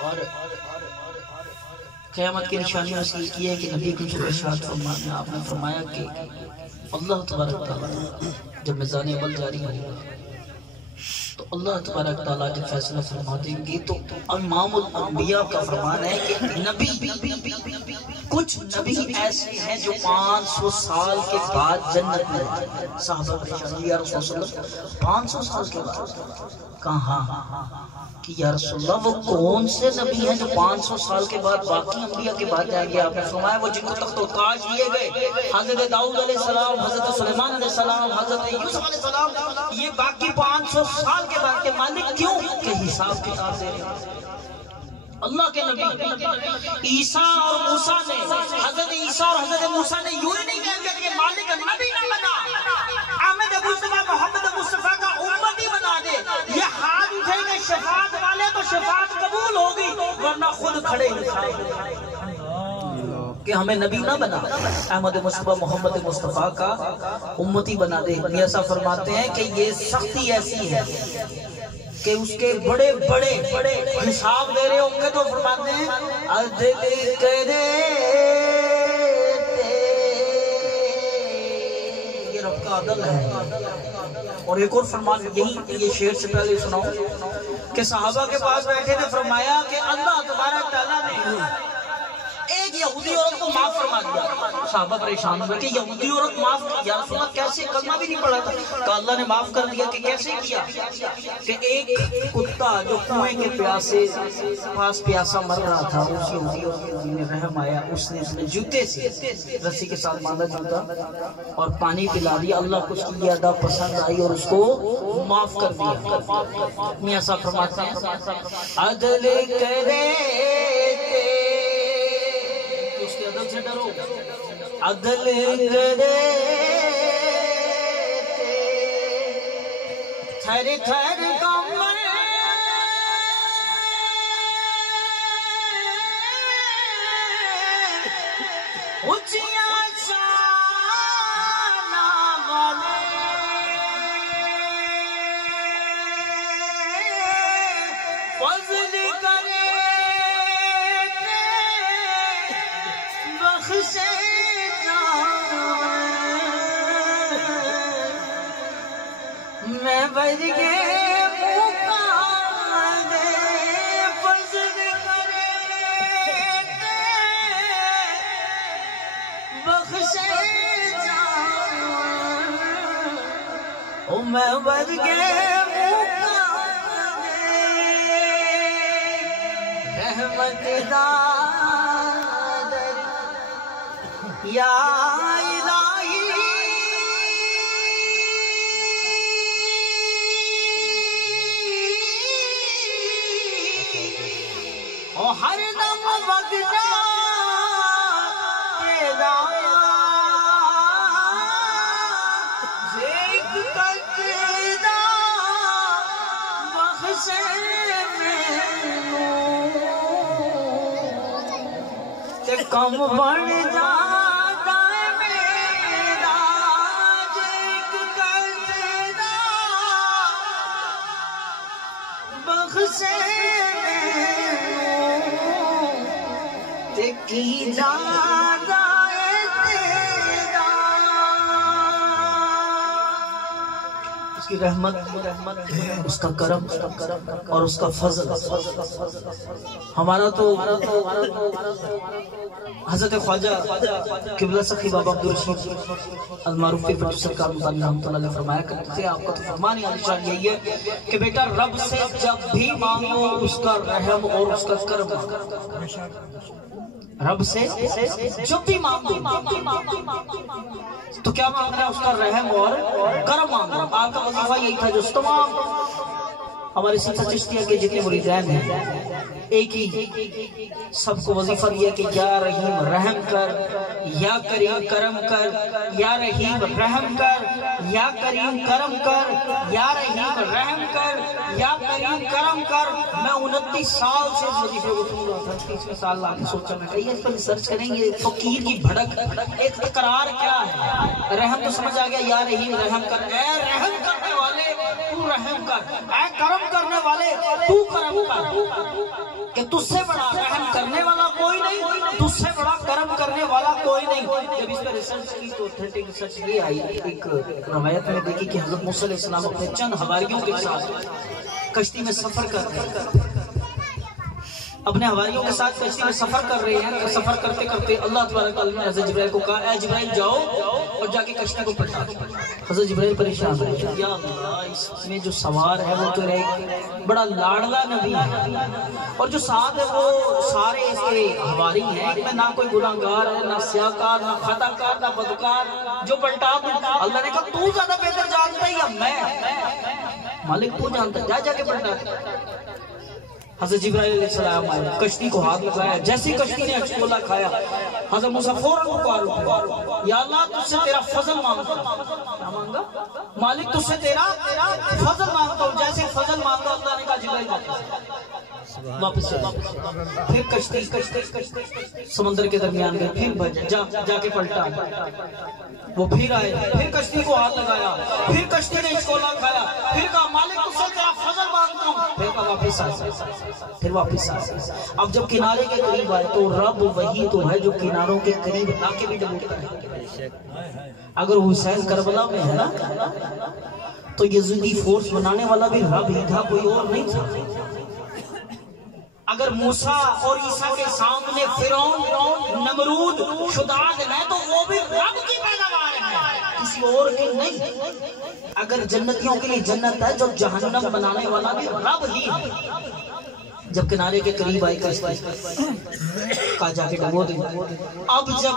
اور قیامت کی نشانیوں سے یہ ہے کہ نبی کی ارشاد فرمایا، آپ نے فرمایا کہ اللہ تبارک تعالیٰ جب میزان عمل جاری کرے گا تو اللہ تبارک تعالیٰ جب فیصلہ فرما دیں گے تو امام الانبیاء کا فرمان ہے کہ نبی کچھ نبی ایسے ہیں جو 500 سال کے بعد جنت میں رہتے ہیں۔ صحابہ پریشان یا رسول اللہ 500 سال کے بعد کہاں کہ یا رسول اللہ وہ کون سے نبی ہیں جو 500 سال کے بعد باقی انبیاء کے بعد جائیں گے؟ آپ نے فرمایا وہ جن کو تخت و تاج دیے گئے، حضرت داؤد علیہ السلام، حضرت سلیمان علیہ السلام، حضرت یوسف علیہ السلام، یہ باقی 500 سال کے بعد کے مالک کیوں کہ حساب کتاب دے رہے ہیں۔ اللہ کے نبی عیسیٰ اور موسیٰ نے، حضرت عیسیٰ اور حضرت موسیٰ نے یوں ہی نہیں کہہ دیا کہ مالک نبی نہ بنا، احمد مصطفیٰ محمد مصطفیٰ کا امتی بنا دے، یہ ہاتھ اٹھے گے شفاعت والے تو شفاعت قبول ہوگی، ورنہ خود کھڑے کہ ہمیں نبی نہ بنا، احمد مصطفیٰ محمد مصطفیٰ کا امتی بنا دے۔ ایسا فرماتے ہیں کہ یہ سختی ایسی ہے کہ اس کے بڑے بڑے حساب دے رہے ہوں گے تو فرماتے ہیں عدل کرے یہ رب کا عدل ہے۔ اور ایک اور فرمان یہی یہ شعر سے پہلے سناؤں کہ صحابہ کے پاس بیٹھے نے فرمایا کہ اللہ تبارک تعالیٰ نے ایک یہودی عورت کو معاف فرما دیا۔ صحابہ پریشان ہوئے کہ یہودی عورت معاف، یا رسول اللہ کیسے؟ کلمہ بھی نہیں پڑھا تھا کہ اللہ نے معاف کر دیا۔ کہ کیسے کیا؟ کہ ایک کتا جو کنویں کے پیاسے پاس پیاسا مر رہا تھا، اس یہودی عورت نے رحم آیا، اس نے اپنے جوتے سے رسی کے ساتھ باندھا جوتا اور پانی پلا دیا۔ اللہ کو اس کی یہ ادا پسند آئی اور اس کو معاف کر دیا۔ میاں صاحب فرماتے ہیں عدل کرے عدل کرے تھر تھر کمر اچھیاں شانہ والے فضل کرے بخشے میں بج گئے مکانے فضل کرے بخشے جان او میں بج گئے مکانے رحمت دار یا ہر دم وقتا تیرا ایک قطرہ بخشے مینوں کہ کم بڑھ جاتا ہے میرا ایک قطرہ اس کی رحمت، اس کا کرم اور اس کا فضل. ہمارا تو حضرت خواجہ قبلہ سخی بابا عبدالرشید المعروف پروفیسر کا رحمۃ اللہ علیہ فرمایا کرتے تھے، آپ کا تو فرمان عالی شان یہی ہے کہ بیٹا رب سے جب بھی مانگو اس کا رحم اور اس کا کرم. رب سے جب بھی مانگو تو کیا مانگنا ہے؟ اس کا رحم اور کرم مانگنا. آپ کا وظیفہ یہی تھا جو تمام ہمارے سلسلہ چشتیہ کے جتنے مریدین ہیں ایک ہی سب کو وظیفہ دیا کہ یا رحیم رحم کر، یا کریم کرم کر، یا رحیم رحم کر، یا کریم کرم کر، یا رحیم رحم کر، یا کریم کرم کر. میں 29 سال سے اس وظیفے کو سن رہا تھا. 30ویں سال لا کے سوچا میں کہیں اس پر ریسرچ کریں گے فقیر کی بھڑک ایک تکرار کیا ہے. رحم تو سمجھ آ گیا، یا رحیم رحم کر، اے رحم کرنے والے تو رحم کر، اے کرم کرنے والے تو کرم کر. کہ تجھ سے بڑا رحم کرنے والا کوئی نہیں، تجھ سے بڑا کرم کرنے والا کوئی نہیں. جب اس پر ریسرچ کی تو اوتھینٹک ریسرچ یہ آئی، ایک روایت میں دیکھی کہ حضرت موسیٰ علیہ السلام اپنے چند حواریوں کے ساتھ کشتی میں سفر کر رہے ہیں، اپنے حواریوں کے ساتھ کشتی میں سفر کر رہے ہیں. سفر کرتے کرتے اللہ تبارک و تعالیٰ نے حضرت جبرائیل کو کہا اے جبرائیل جاؤ اور جا کے کشتی کو پلٹا دو. حضرت جبرائیل پریشان ہے، یا اللہ اس میں جو سوار ہے وہ تو ایک بڑا لاڑلا نبی ہے اور جو ساتھ ہے وہ سارے اس کے حواری ہیں. میں نہ کوئی گناہگار ہے، نہ سیاہکار، نہ خطا کار، نہ بدکار جو پلٹا دوں. اللہ نے کہا تو زیادہ بہتر جانتا ہے یا میں؟ مالک تو جانتا ہے، جا کے پلٹا. حضرت جبرائیل علیہ السلام آئے، کشتی کو ہاتھ لگایا، جیسی کشتی نے اچھولا کھایا حضرت موسیٰ فوراً پکار اٹھا، یا اللہ تجھ سے تیرا فضل مانگتا ہوں. کیا مانگا؟ مالک تجھ سے تیرا فضل مانگتا ہوں. جیسے فضل مانگا اللہ نے کہا جبرائیل واپس سے پھر کشتی سمندر کے درمیان گئے، پھر جا کے پلٹا. وہ پھر آئے، پھر کشتی کو ہاتھ لگایا، پھر کشتی نے اچھولا کھایا، پھر کہا مالک تجھ سے تیرا فضل مانگتا ہوں. پھر کہا واپس آ. اب جب کنارے کے قریب آئے تو رب وہی تو ہے جو کناروں کے قریب آ کے بھی ڈبوتا ہے. اگر حسین کربلا میں ہے نا تو یزیدی فورس بنانے والا بھی رب ہی تھا، کوئی اور نہیں تھا. اگر موسیٰ اور عیسیٰ کے سامنے فرعون، نمرود، شداد ہے تو وہ بھی رب کی پیداوار ہے، کسی اور کی نہیں. اگر جنتیوں کے لیے جنت ہے جو جہنم بنانے والا بھی رب ہی ہے. جب کنارے کے قریب آئی کشتی کہا جا کے ڈبو دیں. اب جب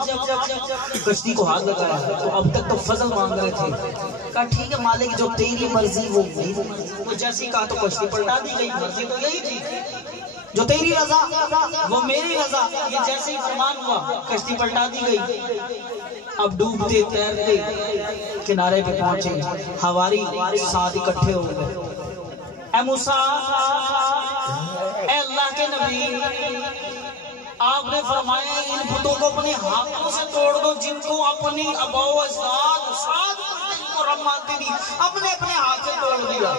کشتی کو ہاتھ لگایا تو اب تک تو فضل مانگ رہے تھے. کہا ٹھیک ہے مالک جو تیری مرضی وہ میری مرضی. وہ جیسی کہا تو کشتی پلٹا دی گئی. مرضی تو یہی تھی، جو تیری رضا وہ میری رضا. یہ جیسے ہی فرمان ہوا کشتی پلٹا دی گئی. اب ڈوبتے تیرتے کنارے پہ پہنچے، حواری ساتھ اکٹھے ہو گئے. اے موسیٰ، اے اللہ کے نبی، آپ نے فرمایا ان بتوں کو اپنے ہاتھوں سے توڑ دو جن کو اپنی اباء و اجداد کو رب مانتی تھی، اپنے ہاتھ سے توڑ دیا.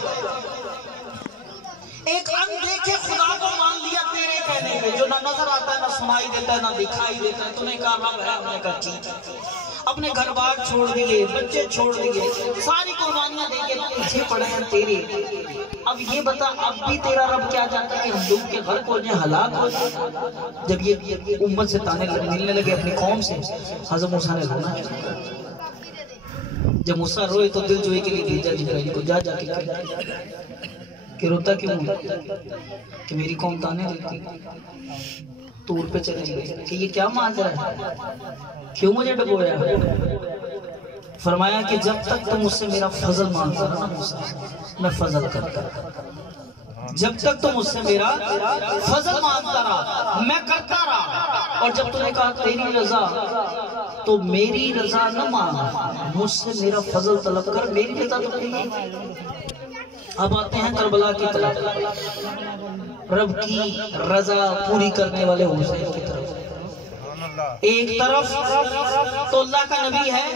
ایک اندیکھے خدا کو مان لیا تیرے کہنے پہ، جو نہ نظر آتا ہے، نہ سنائی دیتا ہے، نہ دکھائی دیتا ہے. تم نے کہا رب ہے، ہم نے کہا ٹھیک ہے. اپنے گھر بار چھوڑ دیے، بچے چھوڑ دیے، ساری قربانیاں دے کے پیچھے پڑے ہیں تیرے. اب یہ بتا اب بھی تیرا رب کیا چاہتا ہے کہ ہم لوگ کے گھر کو ہلاک ہو جائے. جب یہ امت سے تانے ملنے لگے اپنی قوم سے، حضرت موسیٰ نے رونا شروع کر. جب موسیٰ روئے تو دل جوئی کے لیے بھیجا جبرائیل کو، جا کے کہ روتا کیوں کہ میری قوم تانے دیتی. طور پہ چلے گئے کہ یہ کیا ماجرا ہے، کیوں مجھے ڈبویا؟ فرمایا کہ جب تک تم مجھ سے میرا فضل مانگتا رہا میں فضل کرتا رہا. جب تک تم مجھ سے میرا فضل مانگتا رہا میں کرتا رہا. اور جب تم نے کہا تیری رضا تو میری رضا نہ مانگ، مجھ سے میرا فضل طلب کر، میری رضا تو نہیں. اب آتے ہیں کربلا کی طرف، رب کی رضا پوری کرنے والے حسین کی طرف. ایک طرف تو اللہ کا نبی ہے،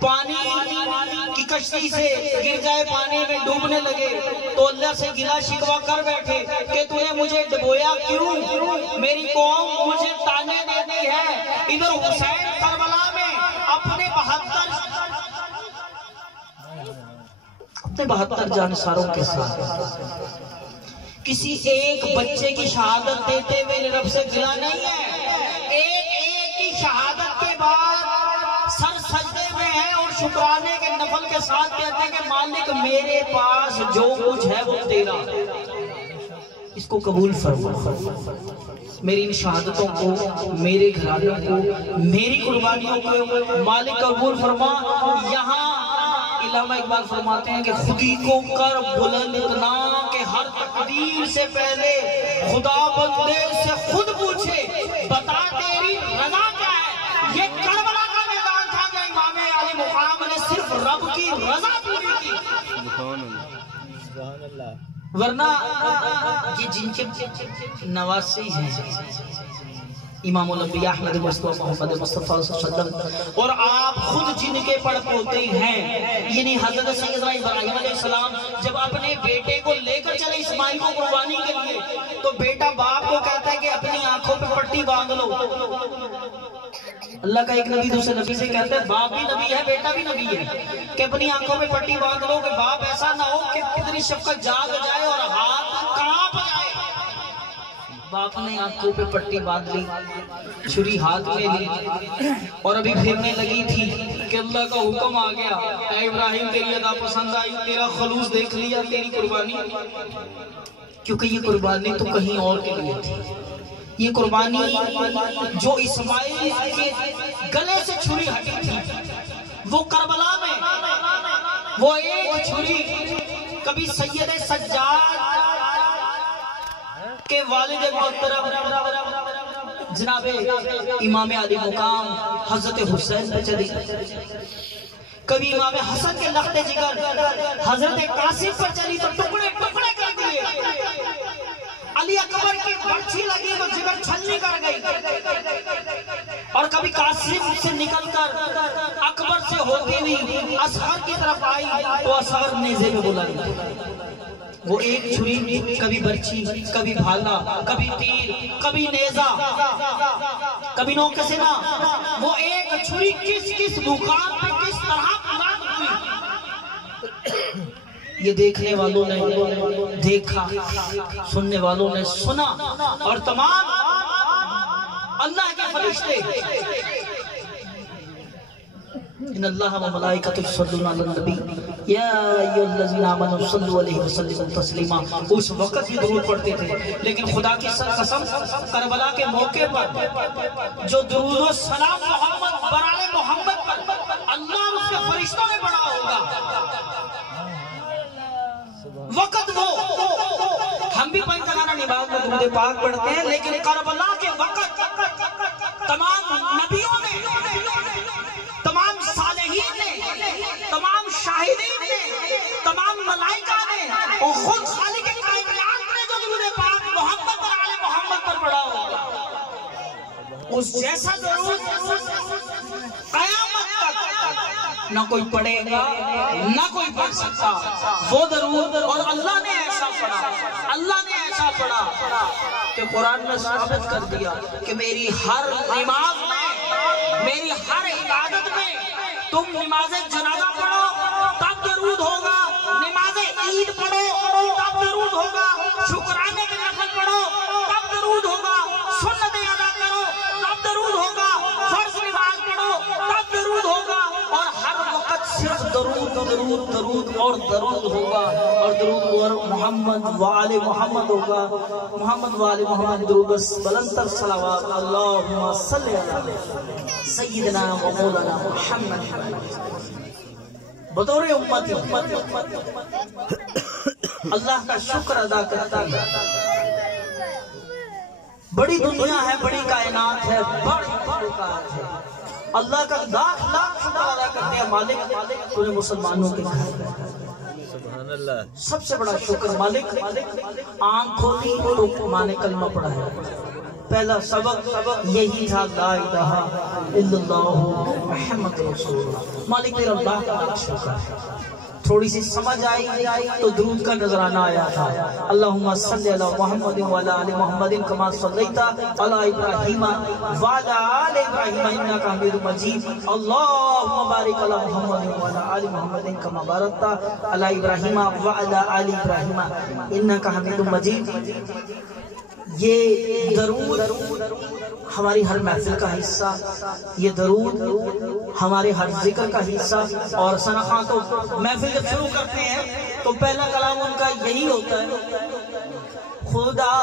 پانی کی کشتی سے گر جائے، پانی میں ڈوبنے لگے تو اللہ سے گلا شکوا کر بیٹھے کہ تو نے مجھے ڈبویا کیوں، میری قوم مجھے تانے دیتی ہے. ادھر حسین کربلا میں اپنے 72 اپنے 72 جانساروں کے ساتھ کسی ایک بچے کی شہادت دیتے ہوئے رب سے گلا نہیں ہے. ایک کی شہادت کے بعد سر سجدے میں ہے اور شکرانے کے نفل کے ساتھ کہتے ہیں کہ مالک میرے پاس جو کچھ ہے وہ تیرا، اس کو قبول فرما. میری ان شہادتوں کو، میرے گھرانوں کو، میری قربانیوں کو مالک قبول فرما. یہاں علامہ اقبال فرماتے ہیں کہ خودی کو کر بلند اتنا کہ ہر تقدیر سے پہلے خدا بندے سے خود پوچھے بتا تیری رضا کیا ہے. یہ کربلا کا میدان تھا کہ امام علی مقام نے صرف رب کی رضا پوری کی، ورنہ یہ جن کے نواسی ہیں امام الانبیاء احمد مصطفیٰ محمد مصطفیٰ صلی اللہ علیہ وسلم، اور آپ خود جن کے پڑ پوتے ہیں. یعنی حضرت سیدنا ابراہیم علیہ السلام جب اپنے بیٹے کو لے کر چلے اسماعیل کو قربانی کے لیے تو بیٹا باپ کو کہتا ہے کہ اپنی آنکھوں پہ پٹی باندھ لو. اللہ کا ایک نبی دوسرے نبی سے کہتا ہے باپ بھی نبی ہے بیٹا بھی نبی ہے کہ اپنی آنکھوں پہ پٹی باندھ لو کہ باپ ایسا نہ ہو کہ کتنی شفقت جاگ جائے اور ہاتھ کانپ جائے. باپ نے آنکھوں پہ پٹی باندھ لی، چھری ہاتھ میں لی اور ابھی پھرنے لگی تھی کہ اللہ کا حکم آ گیا، اے ابراہیم تیری ادا پسند آئی، تیرا خلوص دیکھ لیا، تیری قربانی. کیونکہ یہ قربانی تو کہیں اور کے لیے تھی. یہ قربانی جو اسماعیل کے گلے سے چھری ہٹی تھی وہ کربلا میں وہ ایک چھری کبھی سید سجاد کے والد محترم جناب امام علی مقام حضرت حسین پہ چلی، کبھی امام حسن کے لخت جگر حضرت قاسم پر چلی تو ٹکڑے ٹکڑے کر دیے. علی اکبر کی برچھی لگی تو جگر چھلنی کر گئی، اور کبھی قاسم سے نکل کر اکبر سے ہوتی ہوئی اصغر کی طرف آئی تو اصغر نیزے میں بلا گئی. وہ ایک چھری کبھی برچھی، کبھی بھالا، کبھی تیر، کبھی نیزہ، کبھی نوک سنا، وہ ایک چھری کس کس مقام پہ کس طرح بلند ہوئی. یہ دیکھنے والوں نے دیکھا، سننے والوں نے سنا، اور تمام اللہ کے فرشتے ان اللہ و ملائکۃ یصلون علی النبی یا ایھا الذین آمنوا صلوا علیہ وسلموا تسلیما. اس وقت بھی درود پڑھتے تھے، لیکن خدا کی قسم کربلا کے موقع پر جو درود و سلام محمد برائے محمد پر اللہ اور اس کے فرشتوں نے پڑھا ہوگا، وقت وہ ہم بھی پنجگانہ نماز میں درود پاک پڑھتے ہیں، لیکن کربلا کے وقت تمام نبیوں نے، تمام صالحین نے، تمام شاہدین نے، تمام ملائکہ نے اور خود خالق کائنات نے جو درود پاک محمد اور آل محمد پر پڑھا ہوگا، اس جیسا درود قیامت تک نہ کوئی پڑھے گا نہ کوئی پڑھ سکتا. وہ درود اور اللہ نے ایسا پڑھا، اللہ نے ایسا پڑھا کہ قرآن میں ثابت کر دیا کہ میری ہر نماز میں، میری ہر عبادت میں تم نماز جنازہ پڑھو تب درود ہوگا، نماز عید پڑھو تب درود ہوگا، شکرانے کے نفل پڑھو تب درود ہوگا، سنتیں ادا کرو تب درود ہوگا، فرض نماز پڑھو تب درود ہوگا، اور ہر وقت صرف درود درود درود اور درود ہوگا، اور درود محمد وآل محمد ہوگا. محمد وآل محمد درود بلند تر صلوات. اللہم صلی علی سیدنا و مولانا محمد. بطور امت اللہ کا شکر ادا کرتا ہے. بڑی دنیا ہے، بڑی کائنات ہے، بڑی مخلوقات ہے. اللہ کا لاکھ لاکھ شکر ادا کرتے ہیں مالک پورے مسلمانوں کے گھر. سب سے بڑا شکر مالک آنکھ کھولی تو ماں نے کلمہ پڑھا ہے. پہلا سبق یہی تھا لا الہ الا اللہ محمد رسول اللہ. مالک تیرا لاکھ لاکھ شکر ہے. تھوڑی سی سمجھ آئی تو درود کا نظرانہ آیا تھا. اللہم صلی علی محمد وعلی آل محمد کما صلیت علی ابراہیم وعلی آل ابراہیم انک حمید مجید. اللہم بارک علی محمد وعلی آل محمد کما بارکت علی ابراہیم وعلی آل ابراہیم انک حمید مجید. یہ درود ہماری ہر محفل کا حصہ، یہ درود ہمارے ہر ذکر کا حصہ. اور ثنا تو محفل جب شروع کرتے ہیں تو پہلا کلام ان کا یہی ہوتا ہے، خدا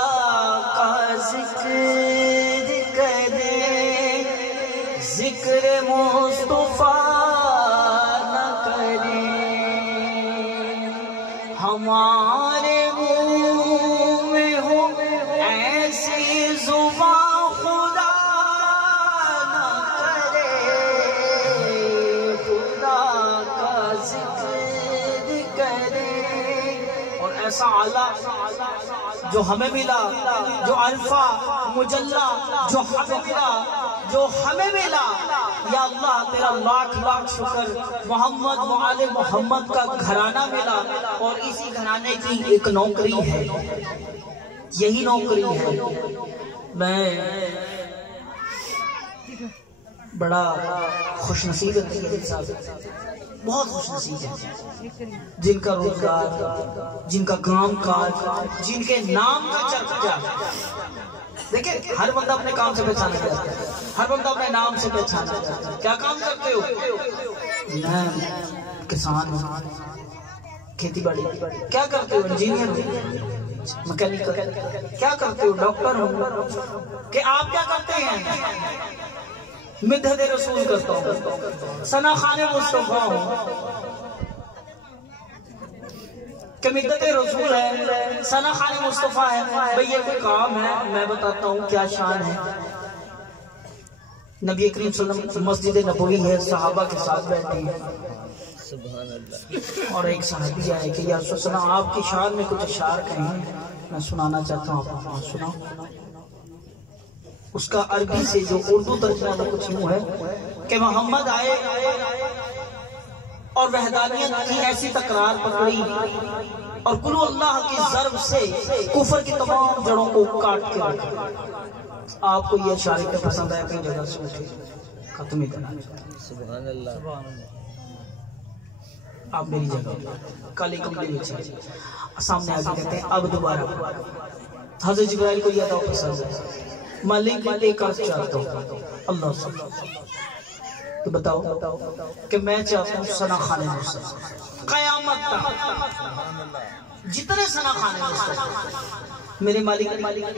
کا ذکر کرے ذکر مصطفیٰ نہ کرے، ہمارے منہ میں ہو ایسی زبان خدا نہ کرے، خدا کا ذکر کرے. اور ایسا اعلیٰ جو ہمیں ملا، جو عرفہ مجلہ جو ہمیں ملا، جو ہمیں ملا، یا اللہ تیرا لاکھ لاکھ شکر. محمد وآل محمد کا گھرانہ ملا، اور اسی گھرانے کی ایک نوکری ہے، یہی نوکری ہے. میں بڑا خوش نصیب ہے، بہت خوش نصیب ہے جن کا روزگار، جن کا کام کاج، جن کے نام کا چرچا. دیکھیں ہر بندہ اپنے کام سے پہچانا جاتا ہے، ہر بندہ اپنے نام سے پہچانا جاتا ہے. کیا کام کرتے ہو؟ میں کسان ہوں، کھیتی باڑی. کیا کرتے ہو؟ انجینئر ہوں، مکینیکل. کیا کرتے ہو؟ ڈاکٹر ہوں. کہ آپ کیا کرتے ہیں؟ مدحت رسول کرتا ہوں، ثنا خوان مصطفیٰ ہوں. کہ مدحت رسول ہے، ثنا خوان مصطفیٰ ہے. بھئی یہ کوئی کام ہے؟ میں بتاتا ہوں کیا شان ہے. نبی کریم صلی اللہ علیہ وسلم مسجد نبوی ہے، صحابہ کے ساتھ بیٹھے ہیں، اور ایک صحابی آئے کہ یا رسول اللہ آپ کی شان میں کچھ اشعار کہیں، میں سنانا چاہتا ہوں، آپ سناؤ. اس کا عربی سے جو اردو ترجمہ وہ کچھ یوں ہے کہ محمد آئے اور وحدانیت کی ایسی تکرار پکڑی اور کلو اللہ کی ضرب سے کفر کی تمام جڑوں کو کاٹ کے رکھا. آپ کو یہ اشارے پہ پسند آیا کئی جگہ سے اٹھے ختم ہی کرنا. سبحان اللہ. آپ میری جگہ کالے کمرے نیچے سامنے آگے کہتے ہیں اب دوبارہ حضرت جبرائیل کو یہ عطا پسند ہے، مالک ایک عرض چاہتا ہوں. اللہ صلی تو بتاؤ کہ میں چاہتا ہوں ثنا خوان مصطفیٰ قیامت تک جتنے ثنا خوان مصطفیٰ میرے مالک،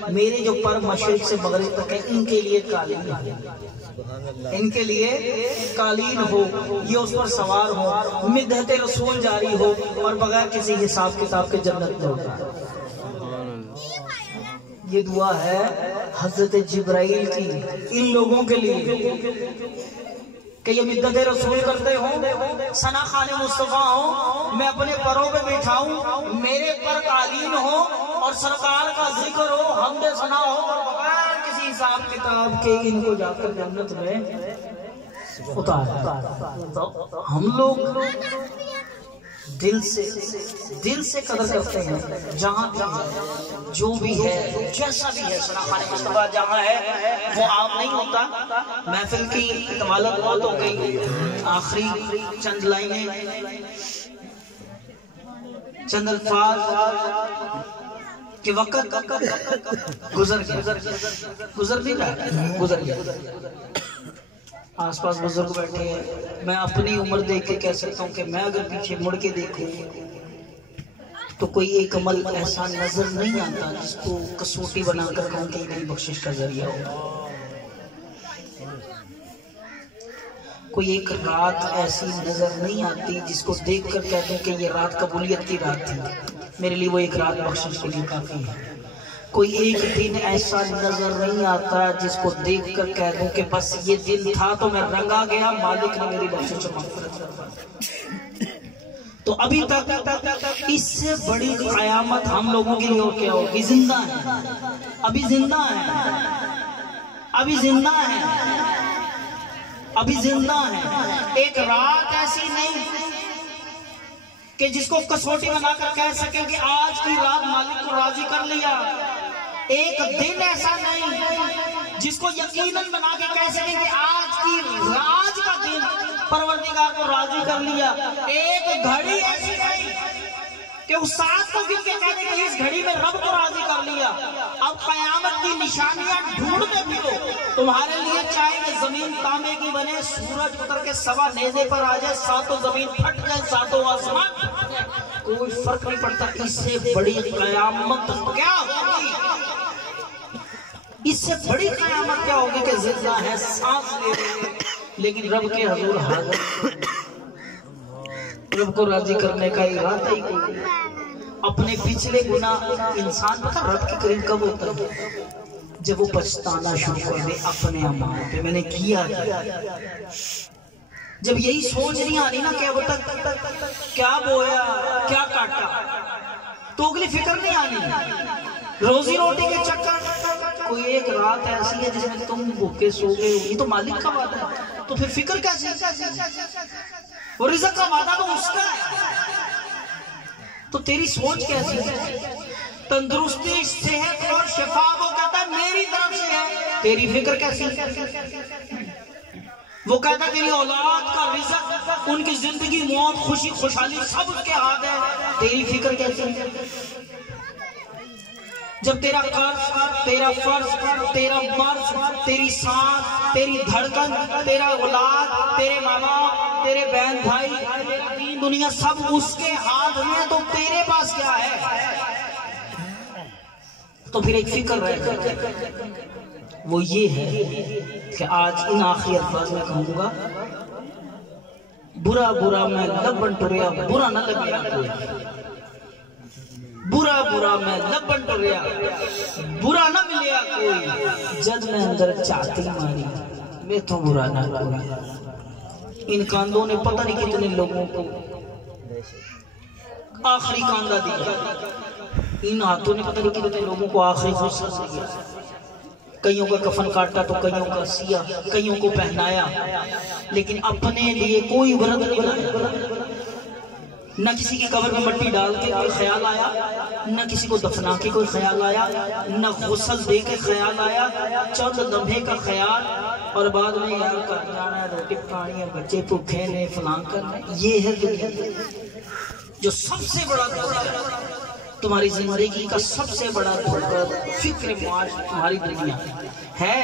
میرے جو پر مشرق سے مغرب تک ہے، ان کے لیے قالین ہو، ان کے لیے قالین ہو، یہ اس پر سوار ہو، مدحت رسول جاری ہو، اور بغیر کسی حساب کتاب کے جنت میں ہوتا ہے. یہ دعا ہے حضرت جبرائیل کی ان لوگوں کے لیے کہ یہ مدحت رسول کرتے ہوں، ثنا خوان مصطفیٰ ہوں، میں اپنے پروں پہ بیٹھاؤں، میرے پر قالین ہو اور سرکار کا ذکر ہو، حمد ثنا ہو، اور بغیر کسی حساب کتاب کے ان کو جا کر جنت میں اتار. ہم لوگ دل سے قدر کرتے ہیں، جہاں جو بھی ہے جیسا بھی ہے. ثنا خوان مصطفیٰ جہاں ہے وہ عام نہیں ہوتا. محفل کی کمالت بہت ہو گئی، آخری چند لائنیں، چند الفاظ کہ وقت گزر نہیں رہا، گزر گیا. آس پاس بزرگ بیٹھے ہیں، میں اپنی عمر دیکھ کے کہہ سکتا ہوں کہ میں اگر پیچھے مڑ کے دیکھوں تو کوئی ایک عمل ایسا نظر نہیں آتا جس کو کسوٹی بنا کر کہوں کہ میری بخشش کا ذریعہ ہو. کوئی ایک رات ایسی نظر نہیں آتی جس کو دیکھ کر کہتے ہیں کہ یہ رات قبولیت کی رات تھی، میرے لیے وہ ایک رات بخشش کے لیے کافی ہے. کوئی ایک دن ایسا نظر نہیں آتا جس کو دیکھ کر کہہ دوں کہ بس یہ دن تھا تو میں رنگا گیا، مالک نے میری بخشش و مغفرت کر. تو ابھی تک اس سے بڑی قیامت ہم لوگوں کے لیے اور کیا ہوگی؟ زندہ ہے، ابھی زندہ ہے، ابھی زندہ ہے، ابھی زندہ ہے. ایک رات ایسی نہیں کہ جس کو کسوٹی بنا کر کہہ سکیں کہ آج کی رات مالک کو راضی کر لیا. ایک دن ایسا نہیں جس کو یقیناً بنا کے کہہ سکیں کہ آج کا دن پروردگار کو راضی کر لیا. ایک گھڑی ایسی نہیں کہ اس ساتھ کو گن کے کہہ دیں کہ اس گھڑی میں رب کو راضی کر لیا. اب قیامت کی نشانیاں ڈھونڈتے پھرو. تمہارے لیے چاہے کہ زمین تانبے کی بنے, سورج اتر کے سوا نیزے پر آ جائے, ساتوں زمین پھٹ جائے, ساتوں آسمان پھٹ جائے, کوئی فرق نہیں پڑتا. اس سے بڑی قیامت کیا ہوگی؟ اس سے بڑی قیامت کیا ہوگی کہ زندہ ہے, سانس لے رہے ہیں, لیکن رب کے حضور حاضر. رب کو راضی کرنے کا ارادہ ہی کوئی. اپنے پچھلے گناہ انسان پتہ رب کے قریب کب ہوتا ہے؟ جب وہ پچھتانا شروع کر دے اپنے اعمال پہ, میں نے کیا. جب یہی سوچ نہیں آنی نا کہ اب تک کیا بویا کیا کاٹا, تو اگلی فکر نہیں آنی. روزی روٹی کے چکر, کوئی ایک رات ایسی ہے جس میں تم بھوکے سو گئے ہو, یہ تو مالک کا وعدہ ہے, تو پھر فکر کیسے؟ وہ رزق کا وعدہ تو اس کا ہے, تو تیری سوچ کیسی ہے؟ تندرستی, صحت اور شفا وہ کہتا ہے میری طرف سے ہے, تیری فکر کیسی؟ وہ کہتا ہے تیری اولاد کا رزق, ان کی زندگی, موت, خوشی, خوشحالی سب اس کے ہاتھ ہے, تیری فکر کیسی؟ جب تیرا قرض, تیرا فرض, تیرا مرض, تیری سانس, تیری دھڑکن, تیرا اولاد, تیرے ماں باپ, تیرے بہن بھائی, دین دنیا سب اس کے ہاتھ میں, تو تیرے پاس کیا ہے؟ تو پھر ایک فکر رہے, وہ یہ ہے کہ آج ان آخری الفاظ میں کہوں گا, برا برا میں لبن ٹریا, برا نہ لگیا کوئی. برا برا میں لبن ٹریا, برا نہ ملیا کوئی. جد میں اندر چاہتی ماری, میں تو برا نہ کوئی. ان کاندوں نے پتہ نہیں کتنے لوگوں کو آخری کاندہ دیا, ان ہاتھوں نے پتہ نہیں کتنے لوگوں کو آخری غصہ دیا. کئیوں کا کفن کاٹا تو کئیوں کا سیا, کئیوں کو پہنایا, لیکن اپنے لیے کوئی ورد نہیں بنایا. نہ کسی کی قبر میں مٹی ڈال کے کوئی خیال آیا, نہ کسی کو دفنا کے کوئی خیال آیا, نہ غسل دے کے خیال آیا, چند لمحے کا خیال, اور بعد میں یار کر جانا ہے, روٹی پکانی ہے, بچے بھوکے نے, فلاں کرنا. یہ ہے دنیا جو سب سے بڑا دھوکہ ہے تمہاری زندگی کا, سب سے بڑا دھوکہ فکر معاش تمہاری دنیا ہے.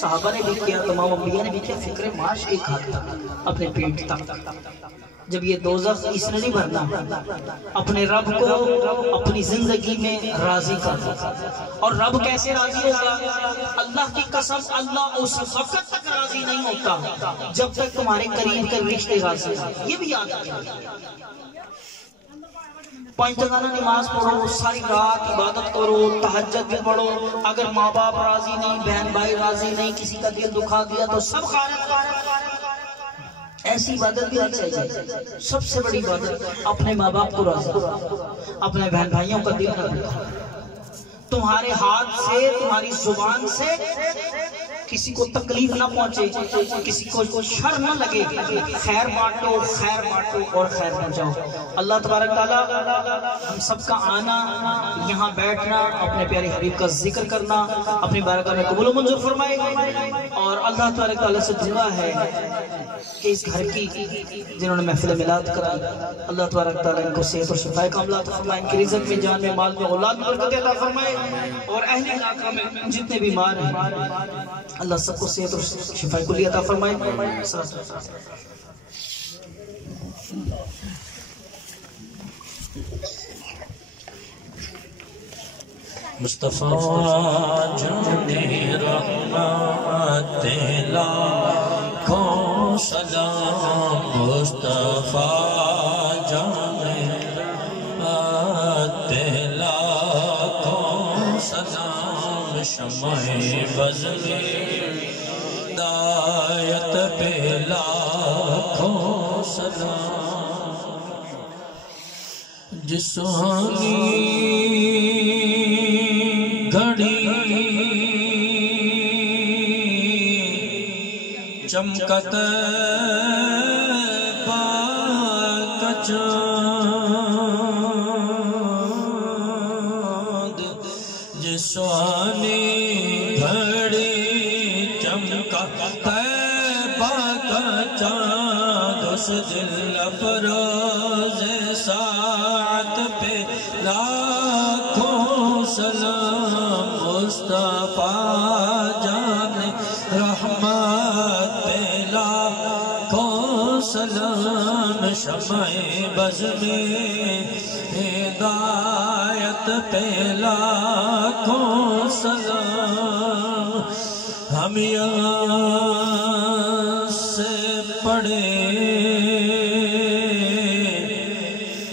صحابہ نے بھی کیا, تمام انبیاء نے بھی کیا, فکر معاش ایک حد تک, اپنے پیٹ تک. جب یہ دوزخ اس نے نہیں بھرنا, اپنے رب کو اپنی زندگی میں راضی کر دو. اور رب کیسے راضی ہوگا؟ اللہ کی قسم, اللہ اس وقت تک راضی نہیں ہوتا جب تک تمہارے قریب کے رشتے راضی ہیں. یہ بھی یاد رکھنا. 5 روزانہ نماز پڑھو, ساری رات عبادت کرو, تہجد بھی پڑھو, اگر ماں باپ راضی نہیں, بہن بھائی راضی نہیں, کسی کا دل دکھا دیا تو سب خارج. ایسی عبادت بھی نہیں چاہیے. سب سے بڑی عبادت اپنے ماں باپ کو راضی کرو, اپنے بہن بھائیوں کا دل نہ دکھا. تمہارے ہاتھ سے, تمہاری زبان سے کسی کو تکلیف نہ پہنچے, کسی کو شر نہ لگے. خیر بانٹو, خیر بانٹو اور خیر پہنچاؤ. اللہ تبارک تعالیٰ ہم سب کا آنا, یہاں بیٹھنا, اپنے پیارے حبیب کا ذکر کرنا اپنی بارگاہ میں قبول و منظور فرمائے. اور اللہ تبارک تعالیٰ سے دعا ہے کہ اس گھر کی جنہوں نے محفل میلاد کرائی, اللہ تبارک تعالیٰ ان کو صحت اور شفا کاملہ عطا فرمائے, ان کی رزق میں, جان میں, مال میں, اولاد میں برکت عطا فرمائے. اور اہل علاقہ میں جتنے بیمار ہیں اللہ سب کو صحت اور شفا کلی عطا فرمائے. مصطفیٰ جان رحمت لاکھوں سلام, مصطفیٰ جان رحمت لاکھوں سلام, شمع بز میں ہدایت پہ لاکھوں سلام. جسانی گھڑی چمکت پاک چاند, دل افروز ساعت پہ لاکھوں سلام مصطفیٰ جان رحمت پہ لاکھوں سلام شمع بز میں ہدایت پہ لاکھوں سلام ہم یہاں سے پڑھے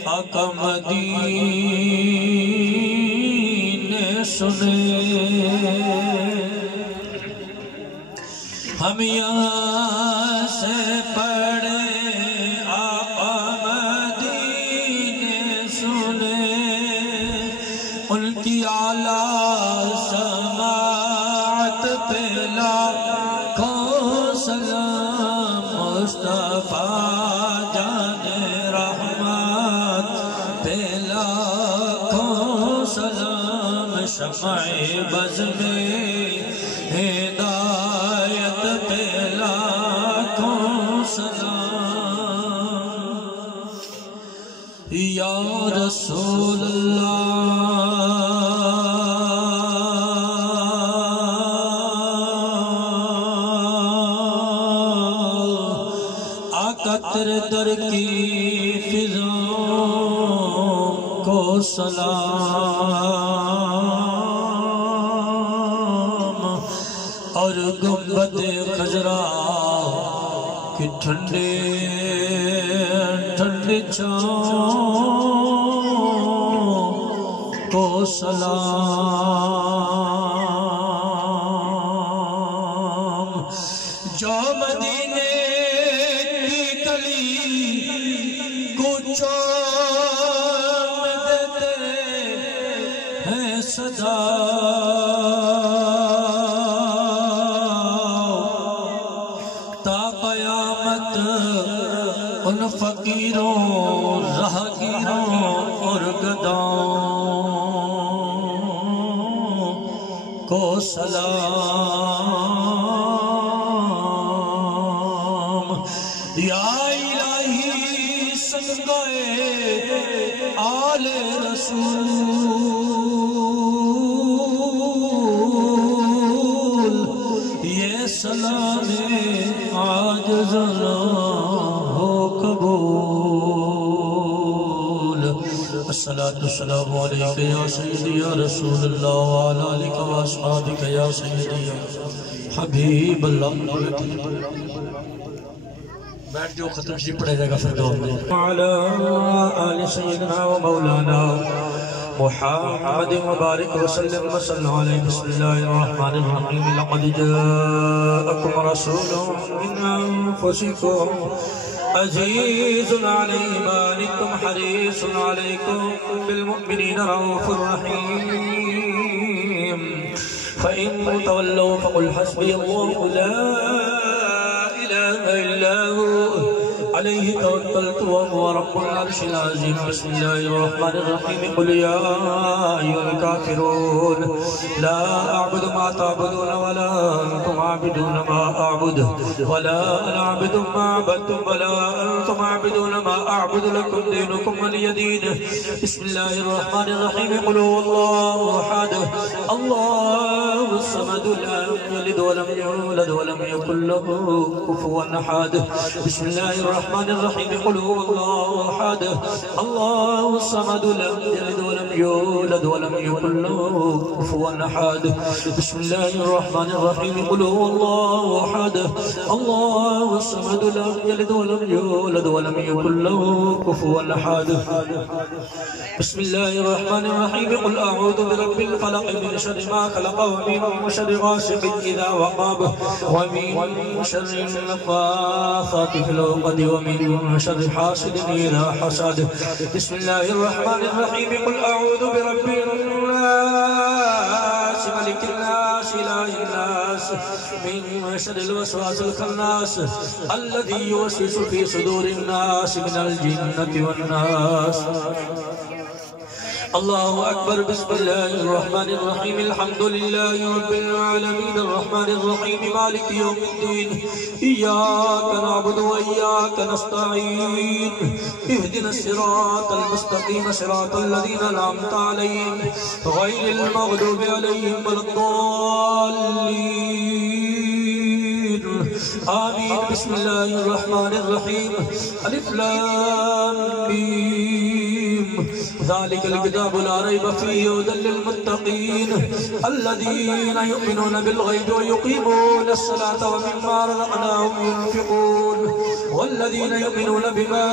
آقا مدینے سنے ہم یہاں سے پڑھے آقا مدینے سنے ان کی اعلیٰ سماعت پہ لاکھوں سلام مصطفیٰ جان رحمت پہ لاکھوں سلام شمع بز میں ہدایت پہ لاکھوں سلام یا رسول آقا تیرے در کی فضاؤں کو سلام اور گنبد خضرا کی ٹھنڈے ٹھنڈے چھاؤں کو سلام جو مدینے کی گلی کوچوں میں دیتے ہیں صدا تا قیامت ان فقیروں راہگیروں اور گداؤں کو سلام یا الہی صدقے آل رسول یہ سلام عاجز نہ ہو قبول الصلاة والسلام علیکہ یا سیدی یا رسول اللہ وعلا آلکہ واصحابکہ یا سیدی یا حبیب اللہ بیٹھ جو ختم شریف پڑھے جائے گا پھر دعا میں وعلا آل سیدنا و مولانا محمد مبارک وسلم وسلم علیہ بسم اللہ الرحمن الرحیم لقد جاءکم رسول من انفسکم عزیز علی ما عنتم حریص علیکم بالمؤمنین رؤوف رحیم فإن تولوا فقل حسبي الله لا إله إلا هو عليه توكلت وهو رب العرش العظيم بسم الله الرحمن الرحيم قل يا أيها الكافرون لا أعبد ما تعبدون ولا أنتم عابدون ما أعبد ولا أنا عابد ما عبدتم ولا أنتم عابدون ما أعبد لكم دينكم ولي دين بسم الله الرحمن الرحيم قل هو الله أحد الله الصمد لم يلد ولم يولد ولم يكن له كفوا أحد بسم الله الرحمن الرحيم قل هو الله أحد الله الصمد لم يلد ولم يولد ولم يكن له كفوا أحد بسم الله الرحمن الرحيم قل هو الله أحد الله الصمد لم يلد ولم يولد ولم يكن له كفوا أحد بسم الله الرحمن الرحيم قل أعوذ برب الفلق من شر ما خلق ومن شر غاسق إذا وقب ومن شر النفاثات في العقد ومن شر حاسد إذا حسد بسم الله الرحمن الرحيم قل أعوذ برب الناس ملك الناس إله الناس من شر الوسواس الخناس الذي يوسوس في صدور الناس من الجنة والناس اللہ اکبر بسم اللہ الرحمن الرحیم الحمد للہ رب العالمین الرحمن الرحیم مالک یوم الدین ایاک نعبد و ایاک نستعین اہدنا الصراط المستقیم صراط الذین انعمت علیہم غیر المغضوب علیہم ولا الضالین آمین بسم اللہ الرحمن الرحیم الف لام میم ذلك الكتاب لا ريب فيه هدى للمتقين الذين يؤمنون بالغيب ويقيمون الصلاة ومما رزقناهم ينفقون والذين يؤمنون بما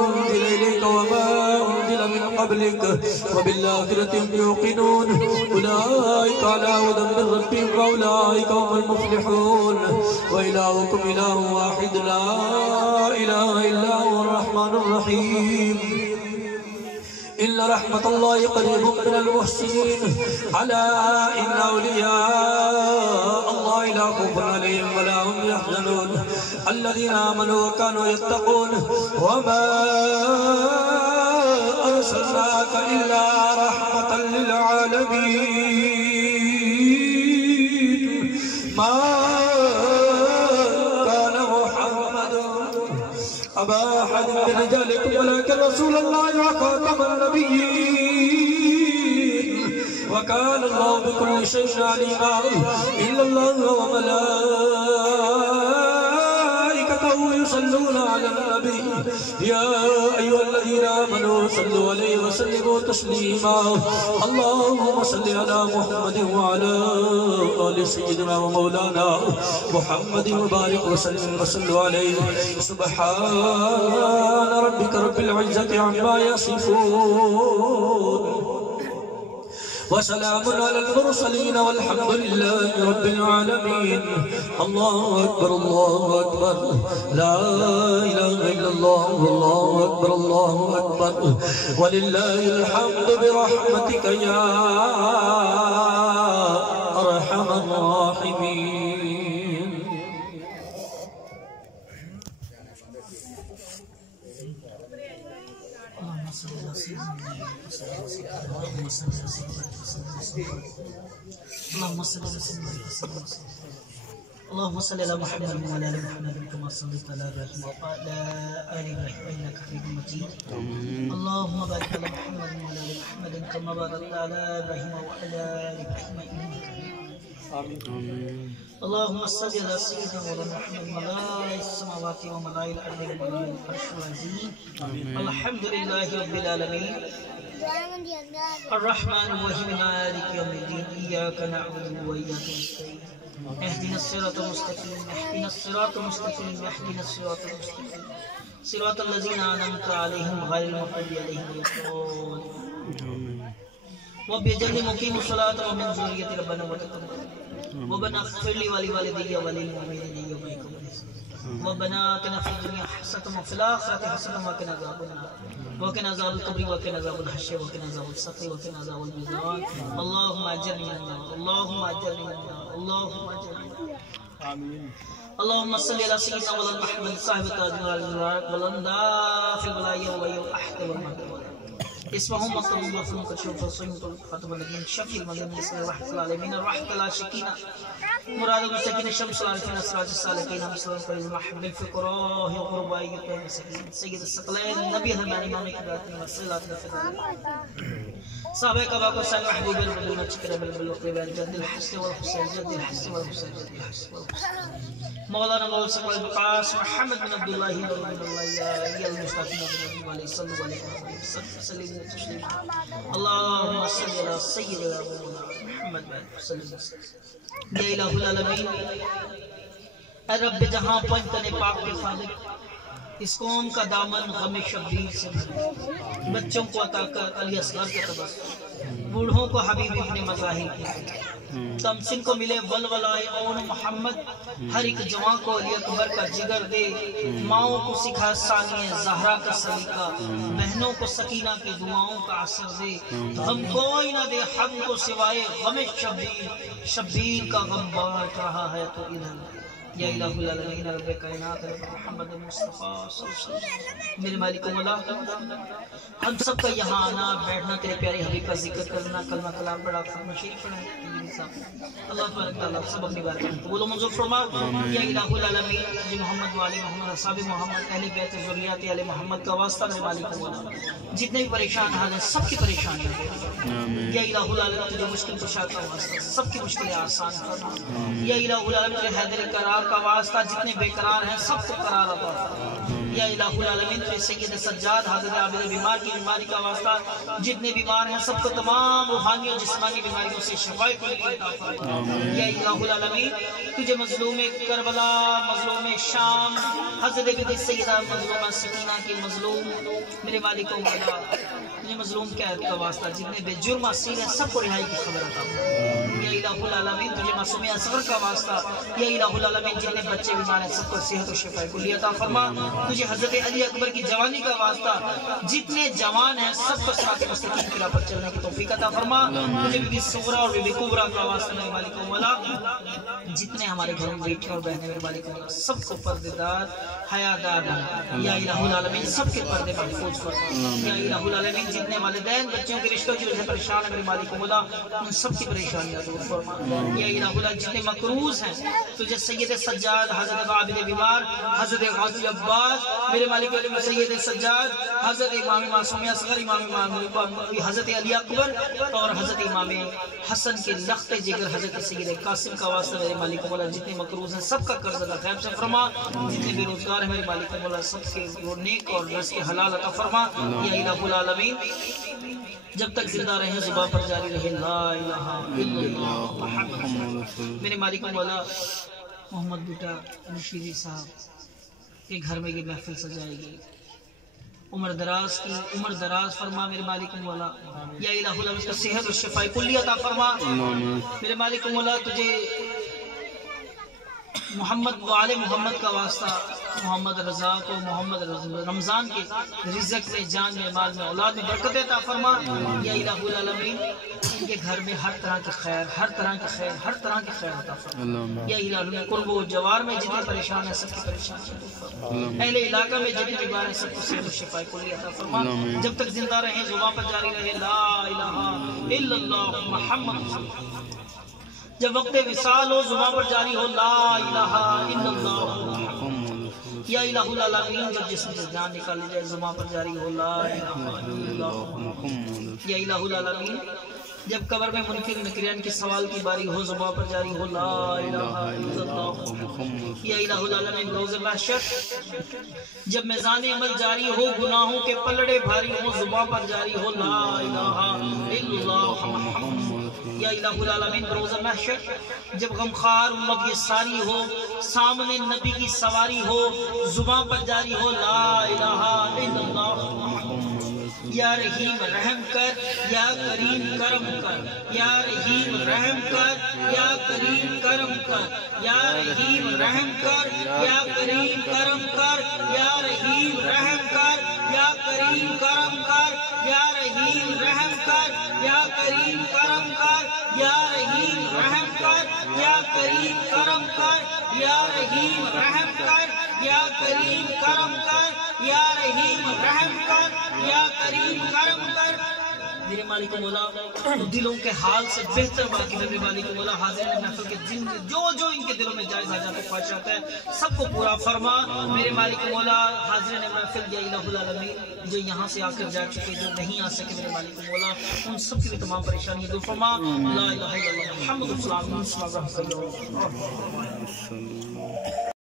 أنزل إليك وما أنزل من قبلك وبالآخرة هم يوقنون أولئك على هدى من ربهم وأولئك هم المفلحون وإلهكم إله واحد لا إله إلا هو الرحمن الرحيم إن رحمة الله قريب من المحسنين ألا إن أولياء الله لا خوف عليهم ولا هم يحزنون الذين آمنوا وكانوا يتقون وما أرسلناك إلا رحمة للعالمين ما كان محمد أبا أحد من رجالكم ولكن رسول الله وخاتم النبيين وكان الله بكل شيء عليما إلا الله وملائكته يصلون على النبي يا أيها الذين آمنوا صلوا عليه وسلموا تسليما اللهم صل على محمد وعلى آل سيدنا ومولانا محمد وبارك وسلم وصلوا عليه سبحان ربك رب العزة عما يصفون وسلام على المرسلين والحمد لله رب العالمين الله أكبر لا إله إلا الله الله أكبر ولله الحمد برحمتك يا أرحم الراحمين اللهم صل على محمد وعلى ال محمد كما صليت على ابراهيم وعلى ال ابراهيم انك حميد مجيد اللهم بارك على محمد وعلى ال محمد كما باركت على ابراهيم وعلى ال ابراهيم انك حميد آمين اللهم صل على سيدنا مولانا محمد ملائكة السماوات وملائكة الأرض وملائكة العرش العظيم الحمد لله رب العالمين الرحمن الرحيم مالك يوم الدين إياك نعبد وإياك نستعين اهدنا الصراط المستقيم صراط الذين أنعمت عليهم غير المغضوب عليهم ولا الضالين وبجل مقيم الصلاة ومن ذرية ربنا وتقبل ربنا اغفر لي ولوالدي وللمؤمنين يوم يقوم الحساب ربنا آتنا في الدنيا حسنة وفي الآخرة حسنة وقنا عذاب النار وقنا عذاب القبر وقنا عذاب الحشر وقنا عذاب السقر وقنا عذاب الميزان اللهم أجرني من النار اللهم أجرني من النار اللهم أجرني من النار آمين اللهم صل على سيدنا مولانا محمد صاحب التاج والأندى في الولاية وبيوم أحد والمهد اسمهم مطلوب مفهوم كشوف الصيم خاتم النبيين شفيع المظلوم بسم الله الرحمن العالمين الرحمة العاشقين مراد المساكين الشمس العارفين السراج السالكين مثل الفريز المحب الفقراء والغرباء يقوم المساكين سيد الثقلين النبي الرحمن امام كبرات والصلاه والفضائل صحابه كما كان سال محبوب البدون شكر بالبلوغ جد الحسن والحسين جد الحسن والحسين جد الحسن والحسين مولانا مولى سقل البقاس محمد بن عبد الله بن الله يا المصطفى بن عليه صلى الله عليه وسلم تسليما اللهم صل على سيدنا محمد وسلم یا الہ العالمین اے رب جہاں پنجتن پاک کے خالق اس قوم کا دامن غم شبیر سے بچوں کو عطا کر علی اصغر کے تبسم بوڑھوں کو حبیب ابن مظاہر کے تمسن کو ملے ولولائے اون محمد ہر ایک جوان کو علی اکبر کا جگر دے ماؤں کو سکھا ثانیہ زہرا کا سلیقہ بہنوں کو سکینہ کی دعاؤں کا اثر دے غم کوئی نہ دے ہم کو سوائے غم شبیر شبیر کا غم بانٹ رہا ہے تو ادھر یا الہ العالمین رب کائنات رب محمد مصطفیٰ صلی اللہ علیہ وسلم میرے مالک و مولا ہم سب کا یہاں آنا بیٹھنا تیرے پیارے حبیب کا ذکر کرنا کلمہ کلام پڑھا ختم شریف پڑھا اللہ تبارک تعالیٰ سب اپنی بات کریں قبول و منظور فرما یا الہ العالمین جی محمد والی محمد اصحاب محمد اہل بیت ذریات آل محمد کا واسطہ میرے مالک و مولا جتنے بھی پریشان حال ہیں سب کی پریشانیاں یا الہ العالمین تجھے مشکل کشا کا واسطہ سب کی مشکلیں آسان کرنا یا الہ العالمین تجھے حیدر قرار کا واسطہ جتنے بے قرار ہیں سب کو قرار عطا فرما یا الہ العالمین تجھے سید سجاد حضرت عابد بیمار کی بیماری کا واسطہ جتنے بیمار ہیں سب کو تمام روحانی اور جسمانی بیماریوں سے شفاء عطا فرما یا الہ العالمین تجھے مظلوم کربلا مظلوم شام حضرت بنت سیدہ مظلومہ سکینہ کی مظلوم میرے مالک و مولا تجھے مظلوم قید کا واسطہ جتنے بے جرم اسیر ہیں سب کو رہائی کی خبر عطا فرما یا الہ العالمین تجھے معصوم اصغر کا واسطہ یا الہ العالمین جتنے بچے بیمار ہیں سب کو صحت و شفاء کلی عطا فرما تجھے حضرت علی اکبر کی جوانی کا واسطہ جتنے جوان ہیں سب کو صراط مستقیم کی راہ پر چلنے کی توفیق عطا فرما تجھے بی بی صغرا اور بی بی کبرا کا واسطہ میرے مالک و مولا جتنے ہمارے گھروں میں بیٹھے اور بہنیں میرے مالک و مولا سب کو پردے دار حیا دار یا الہ العالمین سب کے پردے محفوظ فرما یا الہ العالمین جتنے والدین بچوں کے رشتوں کی وجہ سے پریشان ہیں میرے مالک و مولا ان سب کی پریشانیاں دور فرما یا الہ العالمین جتنے مقروض ہیں تجھے سید سجاد حضرت عابد بیمار حضرت غازی عباس میرے مالک و مولا سید سجاد حضرت امام معصوم اصغر امام حضرت علی اکبر اور حضرت امام حسن کے لخت جگر حضرت سید قاسم کا واسطہ میرے مالک و مولا جتنے مقروض ہیں سب کا قرض ادا غیب سے فرما جتنے بے روزگار ہیں میرے مالک و مولا سب کے نیک اور رزق حلال عطا فرما یا الہ العالمین جب تک زندہ رہیں زبان پر جاری رہے لا الہ الا اللہ محمد میرے مالک و مولا محمد بیٹا رشیدی صاحب کے گھر میں یہ محفل سجائے گی عمر دراز فرما میرے مالک و مولا یا الہ العالمین کا صحت و شفاء کلی عطا فرما میرے مالک و مولا تجھے محمد و آل محمد کا واسطہ محمد رضا کو محمد رمضان کے رزق میں جان میں مال میں اولاد میں برکت عطا فرما یا الہ العالمین ان کے گھر میں ہر طرح کے خیر ہر طرح کے خیر عطا فرما یا الہ العالمین قرب و جوار میں جتنے پریشان ہیں سب کی پریشانی دور فرما اہل علاقہ میں جتنے بیمار ہیں سب کو صحت و شفاء کلی عطا فرما جب تک زندہ رہیں زبان پر جاری رہے لا الہ الا اللہ محمد جب وقت وصال ہو زبان پر جاری ہو لا الہ الا اللہ یا الہ العالمین جب جسم سے جان نکالی جائے زبان پر جاری ہو لا الہ الا اللہ یا الہ العالمین جب قبر میں منکر نکریان کے سوال کی باری ہو زبان پر جاری ہو لا الہ الا اللہ یا الہ العالمین روز محشر جب میزان عمل جاری ہو گناہوں کے پلڑے بھاری ہو زبان پر جاری ہو لا الہ الا اللہ محمد یا الہ العالمین بروز محشر جب غمخوار امت یہ ساری ہو سامنے نبی کی سواری ہو زبان پر جاری ہو لا الہ الا اللہ یا رحیم رحم کر یا کریم کرم کر یا رحیم رحم کر یا کریم کرم کر یا رحیم رحم کر یا کریم کرم کر یا رحیم رحم کر یا کریم کرم کر یا رحیم رحم کر یا کریم کرم کر یا رحیم رحم کر یا کریم کرم کر یا رحیم رحم کر یا کریم کرم کر یا رحیم رحم کر یا کریم کرم کر میرے مالک مولا دلوں کے حال سے بہتر باقی میرے مالک مولا حاضرین محفل کے دن جو ان کے دلوں میں جائز حاجات و خواہشات ہیں سب کو پورا فرما میرے مالک مولا حاضرین محفل یا الہ العالمین جو یہاں سے آ کر جا چکے جو نہیں آ سکے میرے مالک مولا ان سب کی بھی تمام پریشانیاں دور فرما لا الہ الا اللہ محمد رسول اللہ صلی اللہ علیہ وسلم